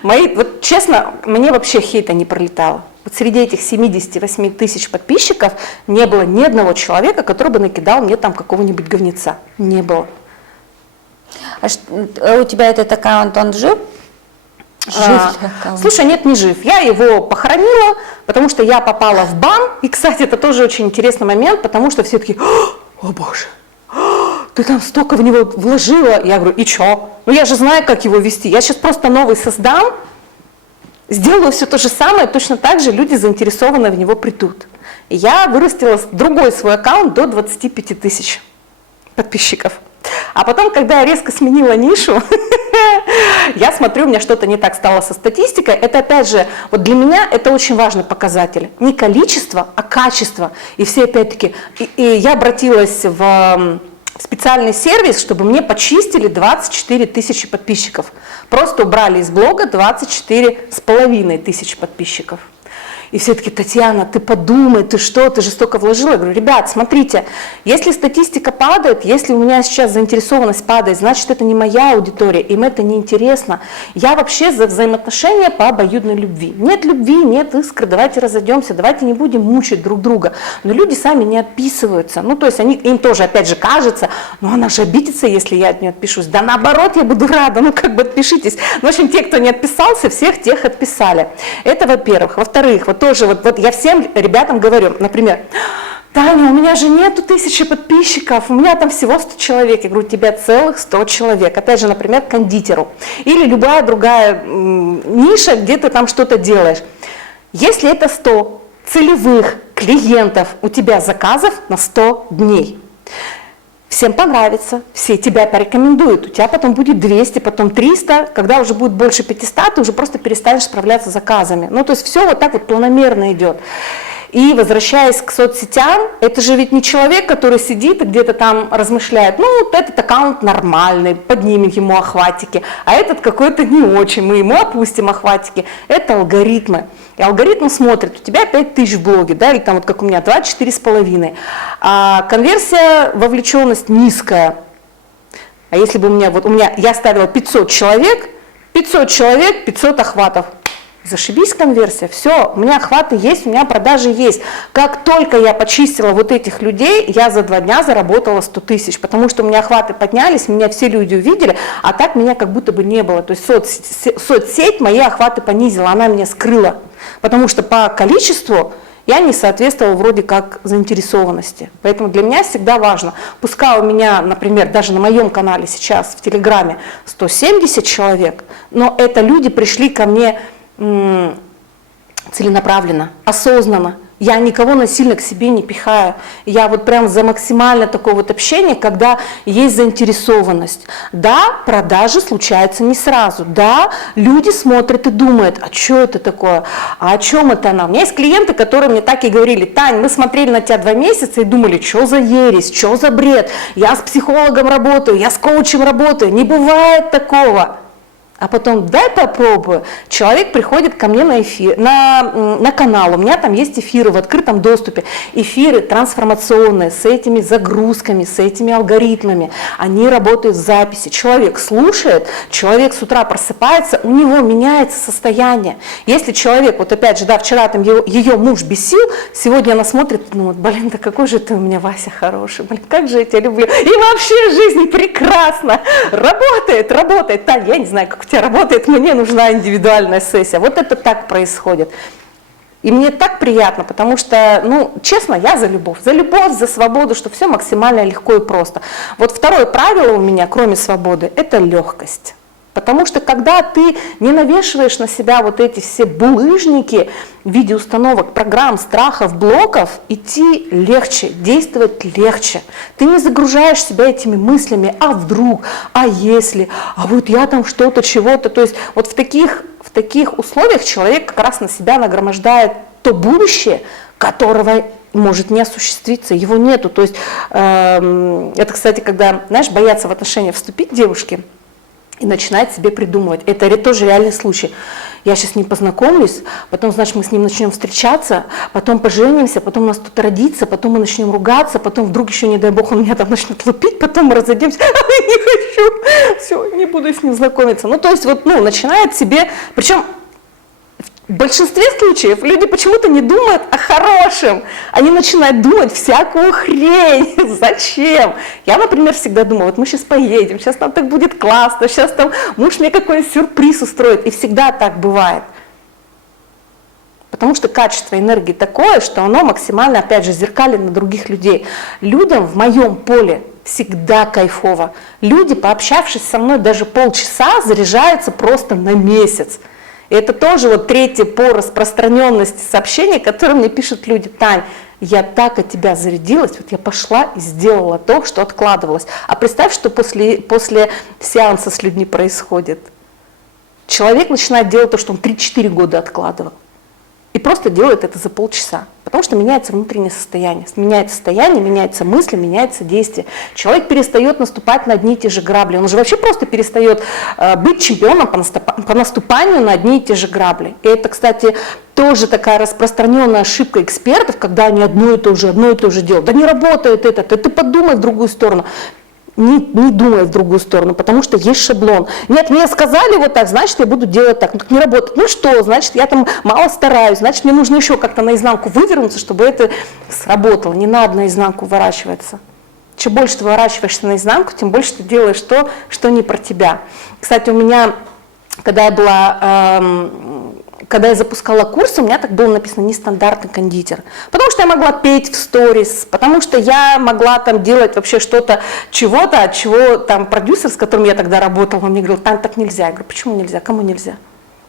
Вот честно, мне вообще хейта не пролетало. Вот среди этих 78 тысяч подписчиков не было ни одного человека, который бы накидал мне там какого-нибудь говнеца. Не было. А у тебя этот аккаунт, он жив? Слушай, нет, не жив. Я его похоронила, потому что я попала в бан. И, кстати, это тоже очень интересный момент, потому что все такие, о боже, ты там столько в него вложила. Я говорю, и чё? Ну я же знаю, как его вести. Я сейчас просто новый создам, сделаю все то же самое, точно так же люди заинтересованные в него придут. И я вырастила другой свой аккаунт до 25 тысяч подписчиков. А потом, когда я резко сменила нишу, я смотрю, у меня что-то не так стало со статистикой. Это, опять же, вот для меня это очень важный показатель. Не количество, а качество. И все, опять-таки, и я обратилась в специальный сервис, чтобы мне почистили 24 тысячи подписчиков. Просто убрали из блога 24,5 тысяч подписчиков. И все таки, Татьяна, ты подумай, ты что, ты же столько вложила. Я говорю, ребят, смотрите, если статистика падает, если у меня сейчас заинтересованность падает, значит, это не моя аудитория, им это не интересно. Я вообще за взаимоотношения по обоюдной любви. Нет любви, нет искры, давайте разойдемся, давайте не будем мучить друг друга. Но люди сами не отписываются. Ну, то есть им тоже, опять же, кажется, ну, она же обидится, если я от нее отпишусь. Да наоборот, я буду рада, ну, как бы отпишитесь. В общем, те, кто не отписался, всех тех отписали. Это, во-первых. Во-вторых, вот тоже, вот я всем ребятам говорю, например, Таня, у меня же нету 1000 подписчиков, у меня там всего 100 человек. Я говорю, у тебя целых 100 человек. Опять же, например, к кондитеру. Или любая другая ниша, где ты там что-то делаешь. Если это 100 целевых клиентов, у тебя заказов на 100 дней. Всем понравится, все тебя порекомендуют, у тебя потом будет 200, потом 300, когда уже будет больше 500, ты уже просто перестанешь справляться с заказами. Ну, то есть все вот так вот планомерно идет. И возвращаясь к соцсетям, это же ведь не человек, который сидит и где-то там размышляет, ну, вот этот аккаунт нормальный, поднимем ему охватики, а этот какой-то не очень, мы ему опустим охватики. Это алгоритмы. И алгоритм смотрит, у тебя 5000 в блоге, да, или там вот как у меня 24,5. А конверсия, вовлеченность низкая. А если бы я ставила 500 человек, 500 охватов. Зашибись конверсия, все, у меня охваты есть, у меня продажи есть. Как только я почистила вот этих людей, я за 2 дня заработала 100 тысяч, потому что у меня охваты поднялись, меня все люди увидели, а так меня как будто бы не было. То есть соцсеть мои охваты понизила, она меня скрыла, потому что по количеству я не соответствовала вроде как заинтересованности. Поэтому для меня всегда важно, пускай у меня, например, даже на моем канале сейчас в Телеграме 170 человек, но это люди пришли ко мне целенаправленно, осознанно. Я никого насильно к себе не пихаю. Я вот прям за максимально такое вот общение, когда есть заинтересованность. Да, продажи случаются не сразу. Да, люди смотрят и думают, а что это такое? А о чем это она? У меня есть клиенты, которые мне так и говорили: Тань, мы смотрели на тебя 2 месяца и думали, что за ересь, что за бред? Я с психологом работаю, я с коучем работаю. Не бывает такого. А потом дай попробую. Человек приходит ко мне на эфир, на канал, у меня там есть эфиры в открытом доступе, эфиры трансформационные, с этими загрузками, с этими алгоритмами, они работают в записи. Человек слушает, человек с утра просыпается, у него меняется состояние. Если человек, вот опять же, да, вчера там ее муж бесил, сегодня она смотрит, ну вот, блин, да какой же ты у меня, Вася, хороший, блин, как же я тебя люблю. И вообще жизнь прекрасна, работает. Тань, я не знаю, как у тебя работает, мне нужна индивидуальная сессия. Вот это так происходит. И мне так приятно, потому что, ну, честно, я за любовь, за свободу, что все максимально легко и просто. Вот второе правило у меня, кроме свободы, это легкость. Потому что когда ты не навешиваешь на себя вот эти все булыжники в виде установок, программ, страхов, блоков, идти легче, действовать легче. Ты не загружаешь себя этими мыслями, а вдруг, а если, а вот я там что-то, чего-то. То есть вот в таких условиях человек как раз на себя нагромождает то будущее, которого может не осуществиться, его нету. То есть это, кстати, когда, знаешь, боятся в отношения вступить девушки, и начинает себе придумывать. Это тоже реальный случай. Я сейчас с ним познакомлюсь, потом, значит, мы с ним начнем встречаться, потом поженимся, потом у нас тут родится, потом мы начнем ругаться, потом вдруг еще, не дай бог, он меня там начнет лупить, потом мы разойдемся. Не хочу, все, не буду с ним знакомиться. Ну, то есть, вот, ну, начинает себе, причем в большинстве случаев люди почему-то не думают о хорошем, они начинают думать всякую хрень. Зачем? Я, например, всегда думаю, вот мы сейчас поедем, сейчас нам так будет классно, сейчас там муж мне какой-нибудь сюрприз устроит, и всегда так бывает. Потому что качество энергии такое, что оно максимально, опять же, зеркалит на других людей. Людям в моем поле всегда кайфово. Люди, пообщавшись со мной даже полчаса, заряжаются просто на месяц. И это тоже вот третье по распространенности сообщений, которые мне пишут люди: Тань, я так от тебя зарядилась, вот я пошла и сделала то, что откладывалось. А представь, что после сеанса с людьми происходит. Человек начинает делать то, что он 3-4 года откладывал. И просто делает это за полчаса. Потому что меняется внутреннее состояние. Меняется состояние, меняются мысли, меняется действие. Человек перестает наступать на одни и те же грабли. Он уже вообще просто перестает быть чемпионом по наступанию на одни и те же грабли. И это, кстати, тоже такая распространенная ошибка экспертов, когда они одно и то же делают. Да не работает это, ты подумай в другую сторону. Не думай в другую сторону, потому что есть шаблон. Нет, мне сказали вот так, значит, я буду делать так. Ну, так не работает. Ну что, значит, я там мало стараюсь, значит, мне нужно еще как-то наизнанку вывернуться, чтобы это сработало. Не надо наизнанку выворачиваться. Чем больше ты выворачиваешься наизнанку, тем больше ты делаешь то, что не про тебя. Кстати, у меня, когда я запускала курсы, у меня так было написано «нестандартный кондитер». Потому что я могла петь в сторис, потому что я могла там делать вообще что-то, чего-то, от чего там продюсер, с которым я тогда работала, он мне говорил: Тань, так нельзя. Я говорю: почему нельзя? Кому нельзя?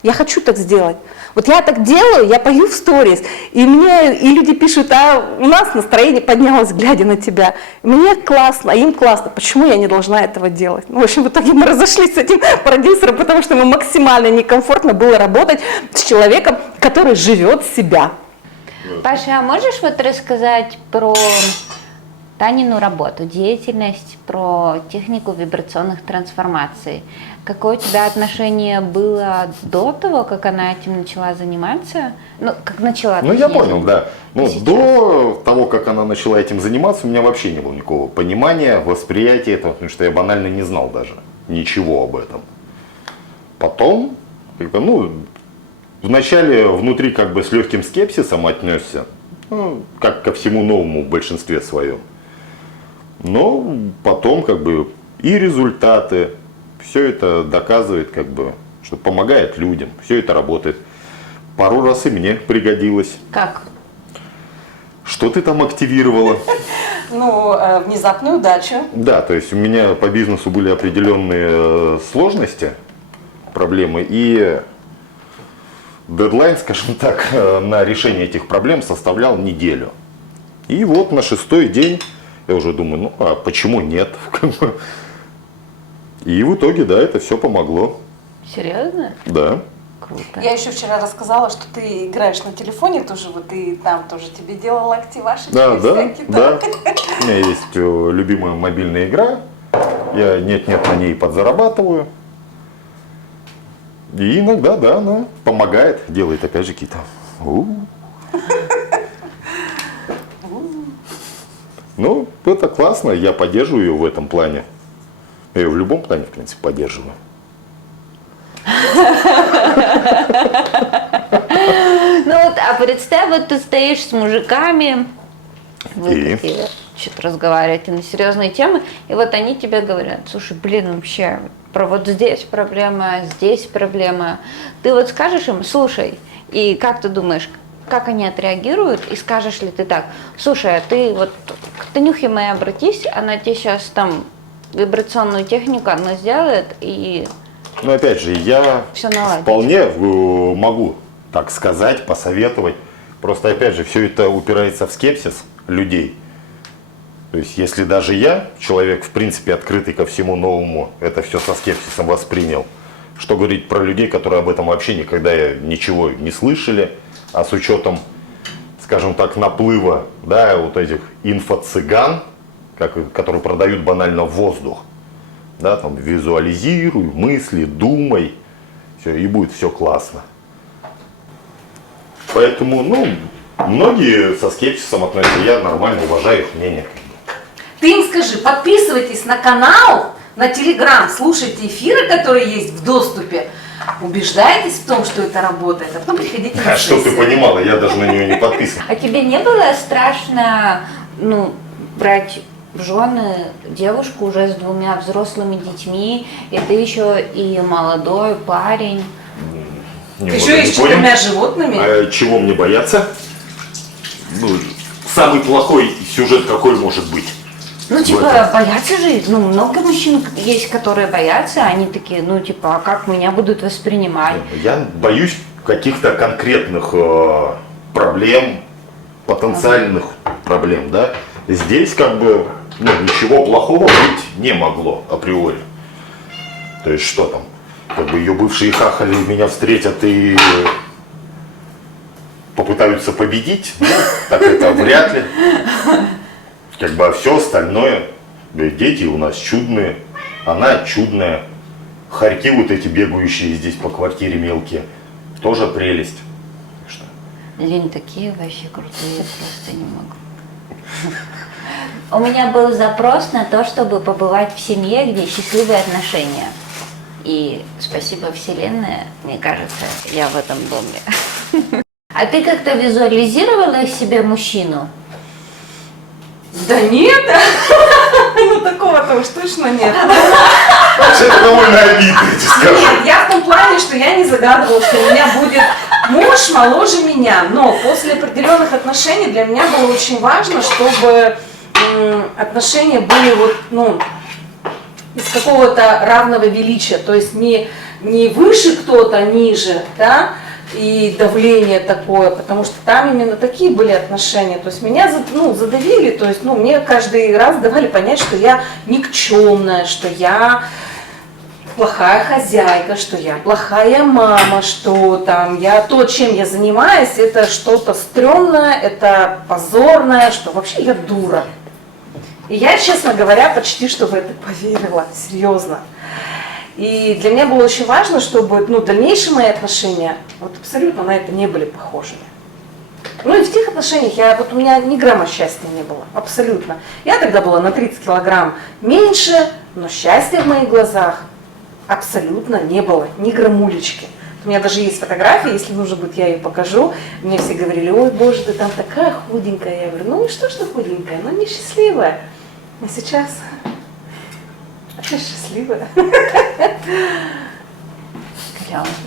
Я хочу так сделать. Вот я так делаю, я пою в сторис, и люди пишут: а у нас настроение поднялось, глядя на тебя. Мне классно, им классно. Почему я не должна этого делать? Ну, в общем, в итоге мы разошлись с этим продюсером, потому что ему максимально некомфортно было работать с человеком, который живет себя. Паша, а можешь вот рассказать про Танину работу, деятельность, про технику вибрационных трансформаций? Какое у тебя отношение было до того, как она этим начала заниматься? Ну, как начала? Ну, я понял, да. Ну, до того, как она начала этим заниматься, у меня вообще не было никакого понимания, восприятия этого, потому что я банально не знал даже ничего об этом. Потом, Вначале внутри как бы с легким скепсисом отнесся, ну, как ко всему новому в большинстве своем. Но потом как бы и результаты, все это доказывает как бы, что помогает людям, все это работает. Пару раз и мне пригодилось. Как? Что ты там активировала? Ну, внезапную удачу. Да, то есть у меня по бизнесу были определенные сложности, проблемы, и дедлайн, скажем так, на решение этих проблем составлял неделю. И вот на 6-й день я уже думаю, ну а почему нет? И в итоге, да, это все помогло. Серьезно? Да. Круто. Я еще вчера рассказала, что ты играешь на телефоне тоже, вот и там тоже тебе делала активашечки Да, да, всякие, да. У меня есть любимая мобильная игра. Я нет-нет на ней подзарабатываю. И иногда, да, она помогает, делает опять же какие-то. Ну, это классно, я поддерживаю ее в этом плане. Я ее в любом плане, в принципе, поддерживаю. Ну вот, а представь, вот ты стоишь с мужиками, вы И? такие что-то разговариваете на серьезные темы, и вот они тебе говорят, слушай, блин, вообще, про вот здесь проблема. Ты вот скажешь им, слушай, и как ты думаешь, как они отреагируют, и скажешь ли ты так, слушай, а ты вот к Танюхе моей обратись, она тебе сейчас там вибрационную технику она сделает, и Но опять же, я Всё наладится. вполне могу так сказать, посоветовать. Просто опять же, все это упирается в скепсис людей. То есть, если даже я, человек в принципе открытый ко всему новому, это все со скепсисом воспринял, что говорить про людей, которые об этом вообще никогда ничего не слышали, а с учетом, скажем так, наплыва, да, вот этих инфо-цыган, которые продают банально воздух, да, там визуализируй, мысли, думай, все, и будет все классно. Поэтому, ну, многие со скепсисом относятся, я нормально уважаю их мнение. Ты им скажи, подписывайтесь на канал, на Телеграм, слушайте эфиры, которые есть в доступе, убеждайтесь в том, что это работает, а потом приходите на Чтоб ты сессию. понимала, я даже на нее не подписан. А тебе не было страшно, ну, брать в жены девушку уже с 2 взрослыми детьми, и ты еще и молодой парень? Немного Еще не есть с понял. 4 животными. А чего мне бояться? Ну, самый плохой сюжет какой может быть? Ну, В типа, этом. боятся же, ну, много мужчин есть, которые боятся, они такие, ну, типа, а как меня будут воспринимать? Я боюсь каких-то конкретных проблем, потенциальных проблем, да. Здесь как бы ну, ничего плохого быть не могло априори. То есть что там? Как бы ее бывшие хахали меня встретят и попытаются победить? Ну, так это вряд ли. Как бы, а все остальное, дети у нас чудные, она чудная, хорьки вот эти бегающие здесь по квартире мелкие, тоже прелесть. Так что, Блин, такие вообще крутые, я просто не могу. У меня был запрос на то, чтобы побывать в семье, где счастливые отношения. И спасибо Вселенной, мне кажется, я в этом доме. А ты как-то визуализировала себе мужчину? Да нет, ну такого-то уж точно нет. это довольно обидно, я тебе скажу. Нет, я в том плане, что я не загадывала, что у меня будет муж моложе меня, но после определенных отношений для меня было очень важно, чтобы отношения были вот, ну, из какого-то равного величия, то есть не выше кто-то, ниже, да, и давление такое, потому что там именно такие были отношения, то есть меня задавили, то есть мне каждый раз давали понять, что я никчемная, что я плохая хозяйка, что я плохая мама, что там я то, чем я занимаюсь, это что-то стрёмное, это позорное, что вообще я дура. И я, честно говоря, почти что в это поверила, серьезно. И для меня было очень важно, чтобы дальнейшие мои отношения вот абсолютно на это не были похожими. Ну и в тех отношениях у меня ни грамма счастья не было, абсолютно. Я тогда была на 30 килограмм меньше, но счастья в моих глазах абсолютно не было, ни граммулечки. У меня даже есть фотография, если нужно будет, я ее покажу. Мне все говорили, ой, боже, ты там такая худенькая. Я говорю, ну и что худенькая, ну не счастливая. А сейчас я счастливая.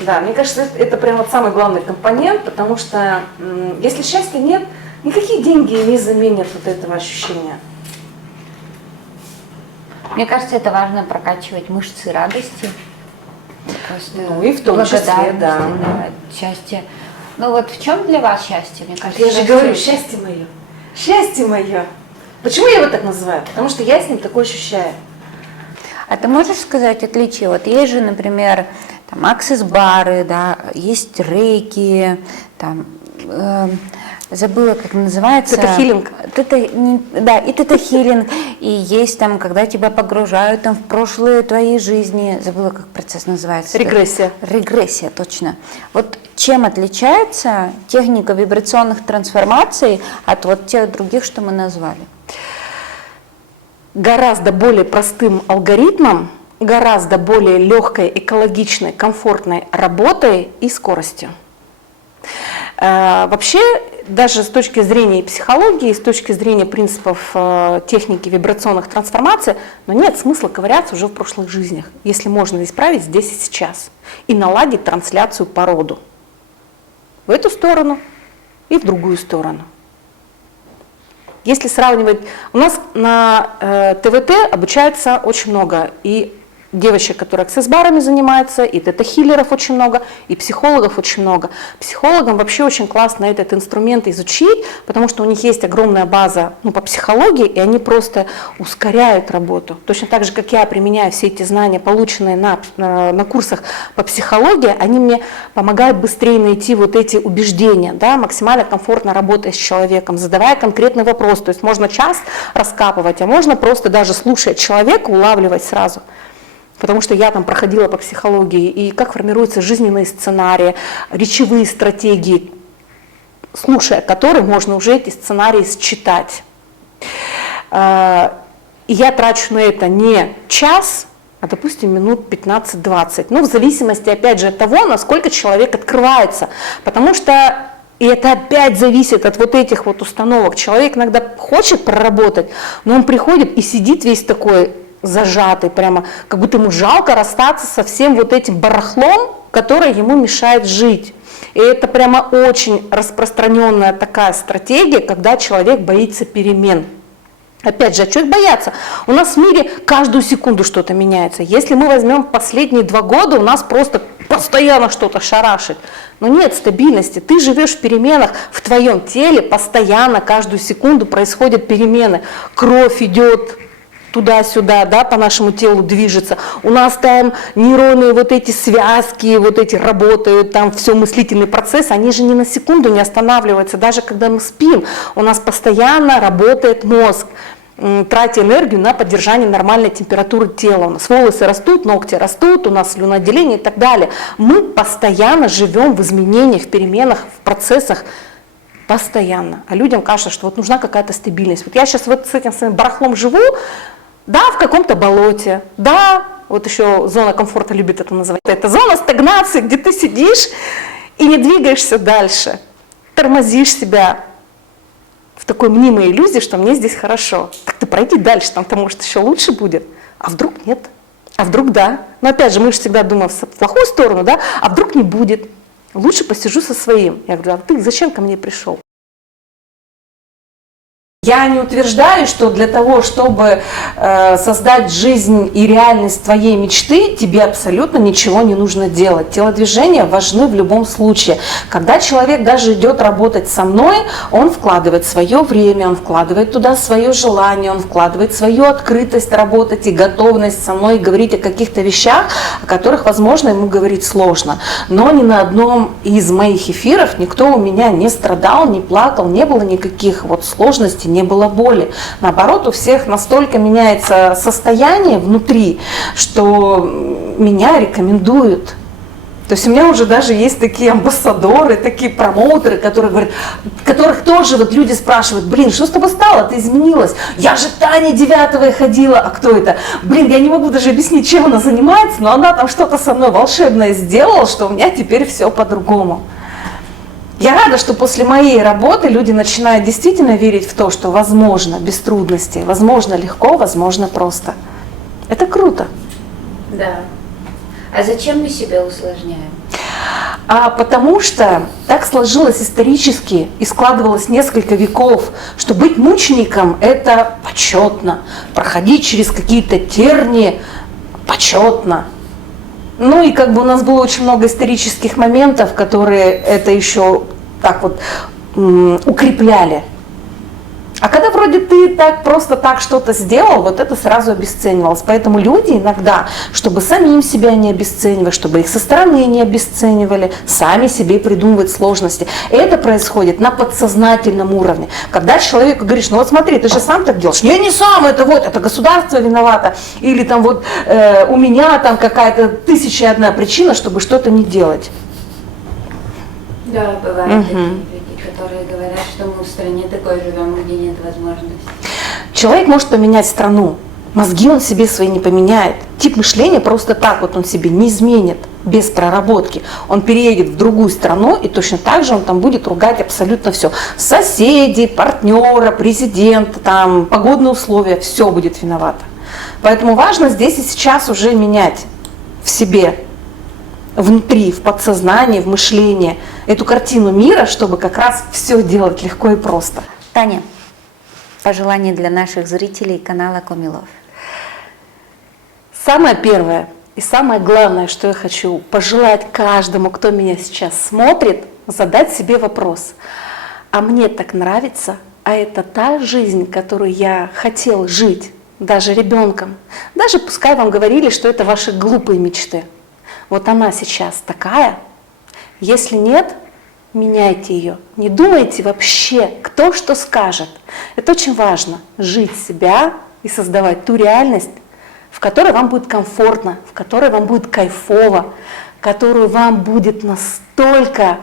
Да, мне кажется, это прям вот самый главный компонент, потому что если счастья нет, никакие деньги не заменят вот этого ощущения. Мне кажется, это важно прокачивать мышцы радости. Просто Ну и в том числе, да. Счастье. Ну вот в чем для вас счастье? Мне кажется, Я же говорю, счастье мое. Счастье мое. Почему я его так называю? Потому что я с ним такое ощущаю. А ты можешь сказать отличие? Вот есть же, например, там аксесс-бары, да, есть рейки, там, забыла, как называется. Тета-хилинг. Да, и тета-хилинг, и есть там, когда тебя погружают там в прошлое твоей жизни, забыла, как процесс называется. Регрессия. Регрессия, точно. Вот чем отличается техника вибрационных трансформаций от вот тех других, что мы назвали? Гораздо более простым алгоритмом, гораздо более легкой, экологичной, комфортной работой и скоростью. Вообще, даже с точки зрения психологии, с точки зрения принципов техники вибрационных трансформаций, но нет смысла ковыряться уже в прошлых жизнях, если можно исправить здесь и сейчас и наладить трансляцию по роду в эту сторону и в другую сторону. Если сравнивать, у нас на ТВТ обучается очень много и девочек, которые аксесс-барами занимаются, и тета-хиллеров очень много, и психологов очень много. Психологам вообще очень классно этот инструмент изучить, потому что у них есть огромная база по психологии, и они просто ускоряют работу. Точно так же, как я применяю все эти знания, полученные на курсах по психологии, они мне помогают быстрее найти вот эти убеждения, да, максимально комфортно работая с человеком, задавая конкретный вопрос. То есть можно час раскапывать, а можно просто даже слушая человека, улавливать сразу. Потому что я там проходила по психологии, и как формируются жизненные сценарии, речевые стратегии, слушая которые можно уже эти сценарии считать. И я трачу на это не час, а, допустим, минут 15-20. Ну, в зависимости, опять же, от того, насколько человек открывается. Потому что и это опять зависит от вот этих вот установок. Человек иногда хочет проработать, но он приходит и сидит весь такой зажатый, прямо как будто ему жалко расстаться со всем вот этим барахлом, которое ему мешает жить. И это прямо очень распространенная такая стратегия, когда человек боится перемен. Опять же, а что их бояться? У нас в мире каждую секунду что-то меняется. Если мы возьмем последние 2 года, у нас просто постоянно что-то шарашит. Но нет стабильности. Ты живешь в переменах, в твоем теле постоянно, каждую секунду происходят перемены. Кровь идет туда-сюда, да, по нашему телу движется. У нас там нейронные вот эти связки, вот эти работают, там все мыслительный процесс, они же ни на секунду не останавливаются. Даже когда мы спим, у нас постоянно работает мозг, тратя энергию на поддержание нормальной температуры тела. У нас волосы растут, ногти растут, у нас слюноотделение и так далее. Мы постоянно живем в изменениях, в переменах, в процессах, постоянно. А людям кажется, что вот нужна какая-то стабильность. Вот я сейчас вот с этим своим барахлом живу, да, в каком-то болоте, да, вот еще зона комфорта любит это называть. Это зона стагнации, где ты сидишь и не двигаешься дальше, тормозишь себя в такой мнимой иллюзии, что мне здесь хорошо. Так ты пройди дальше, там-то может еще лучше будет. А вдруг нет? А вдруг да? Но опять же, мы же всегда думаем в плохую сторону, да? А вдруг не будет? Лучше посижу со своим. Я говорю, а ты зачем ко мне пришел? Я не утверждаю, что для того, чтобы создать жизнь и реальность твоей мечты, тебе абсолютно ничего не нужно делать. Телодвижения важны в любом случае. Когда человек даже идет работать со мной, он вкладывает свое время, он вкладывает туда свое желание, он вкладывает свою открытость работать и готовность со мной говорить о каких-то вещах, о которых, возможно, ему говорить сложно. Но ни на одном из моих эфиров никто у меня не страдал, не плакал, не было никаких вот сложностей, не было боли. Наоборот, у всех настолько меняется состояние внутри, что меня рекомендуют. То есть у меня уже даже есть такие амбассадоры, такие промоутеры, которые говорят, которых тоже вот люди спрашивают, блин, что с тобой стало, ты изменилась? Я же Таня Девятовой ходила, а кто это? Блин, я не могу даже объяснить, чем она занимается, но она там что-то со мной волшебное сделала, что у меня теперь все по-другому. Я рада, что после моей работы люди начинают действительно верить в то, что возможно без трудностей, возможно легко, возможно просто. Это круто. Да. А зачем мы себе усложняем? Потому что так сложилось исторически и складывалось несколько веков, что быть мучеником – это почетно, проходить через какие-то тернии – почетно. Ну и как бы у нас было очень много исторических моментов, которые это еще так вот укрепляли. А когда вроде ты так просто так что-то сделал, вот это сразу обесценивалось. Поэтому люди иногда, чтобы самим себя не обесценивать, чтобы их со стороны не обесценивали, сами себе придумывают сложности. И это происходит на подсознательном уровне. Когда человеку говоришь, ну вот смотри, ты же сам так делаешь. Я не сам, это государство виновато. Или там вот у меня там какая-то 1001 причина, чтобы что-то не делать. Да, бывают такие люди, которые говорят, что мы в стране такой живем, где нет возможности. Человек может поменять страну, мозги он себе свои не поменяет. Тип мышления просто так вот он себе не изменит, без проработки. Он переедет в другую страну, и точно так же он там будет ругать абсолютно все. Соседей, партнера, президента, там, погодные условия, все будет виновато. Поэтому важно здесь и сейчас уже менять в себе, внутри, в подсознании, в мышлении эту картину мира, чтобы как раз все делать легко и просто. Таня, пожелание для наших зрителей канала Комилов. Самое первое и самое главное, что я хочу пожелать каждому, кто меня сейчас смотрит, задать себе вопрос. А мне так нравится? А это та жизнь, которую я хотел жить, даже ребенком? Даже пускай вам говорили, что это ваши глупые мечты. Вот она сейчас такая. Если нет, меняйте ее. Не думайте вообще, кто что скажет. Это очень важно. Жить себя и создавать ту реальность, в которой вам будет комфортно, в которой вам будет кайфово, в которую вам будет настолько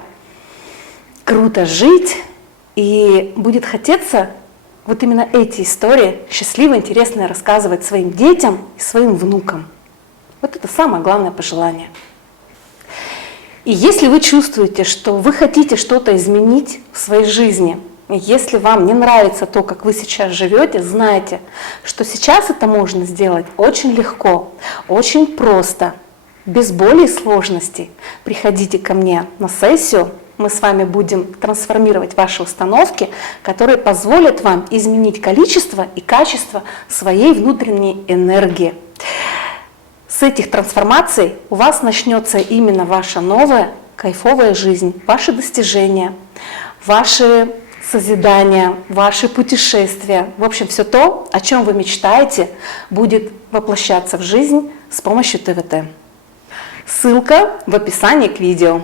круто жить, и будет хотеться вот именно эти истории счастливо, интересно рассказывать своим детям и своим внукам. Вот это самое главное пожелание. И если вы чувствуете, что вы хотите что-то изменить в своей жизни, если вам не нравится то, как вы сейчас живете, знайте, что сейчас это можно сделать очень легко, очень просто, без боли и сложностей. Приходите ко мне на сессию, мы с вами будем трансформировать ваши установки, которые позволят вам изменить количество и качество своей внутренней энергии. С этих трансформаций у вас начнется именно ваша новая кайфовая жизнь, ваши достижения, ваши созидания, ваши путешествия. В общем, все то, о чем вы мечтаете, будет воплощаться в жизнь с помощью ТВТ. Ссылка в описании к видео.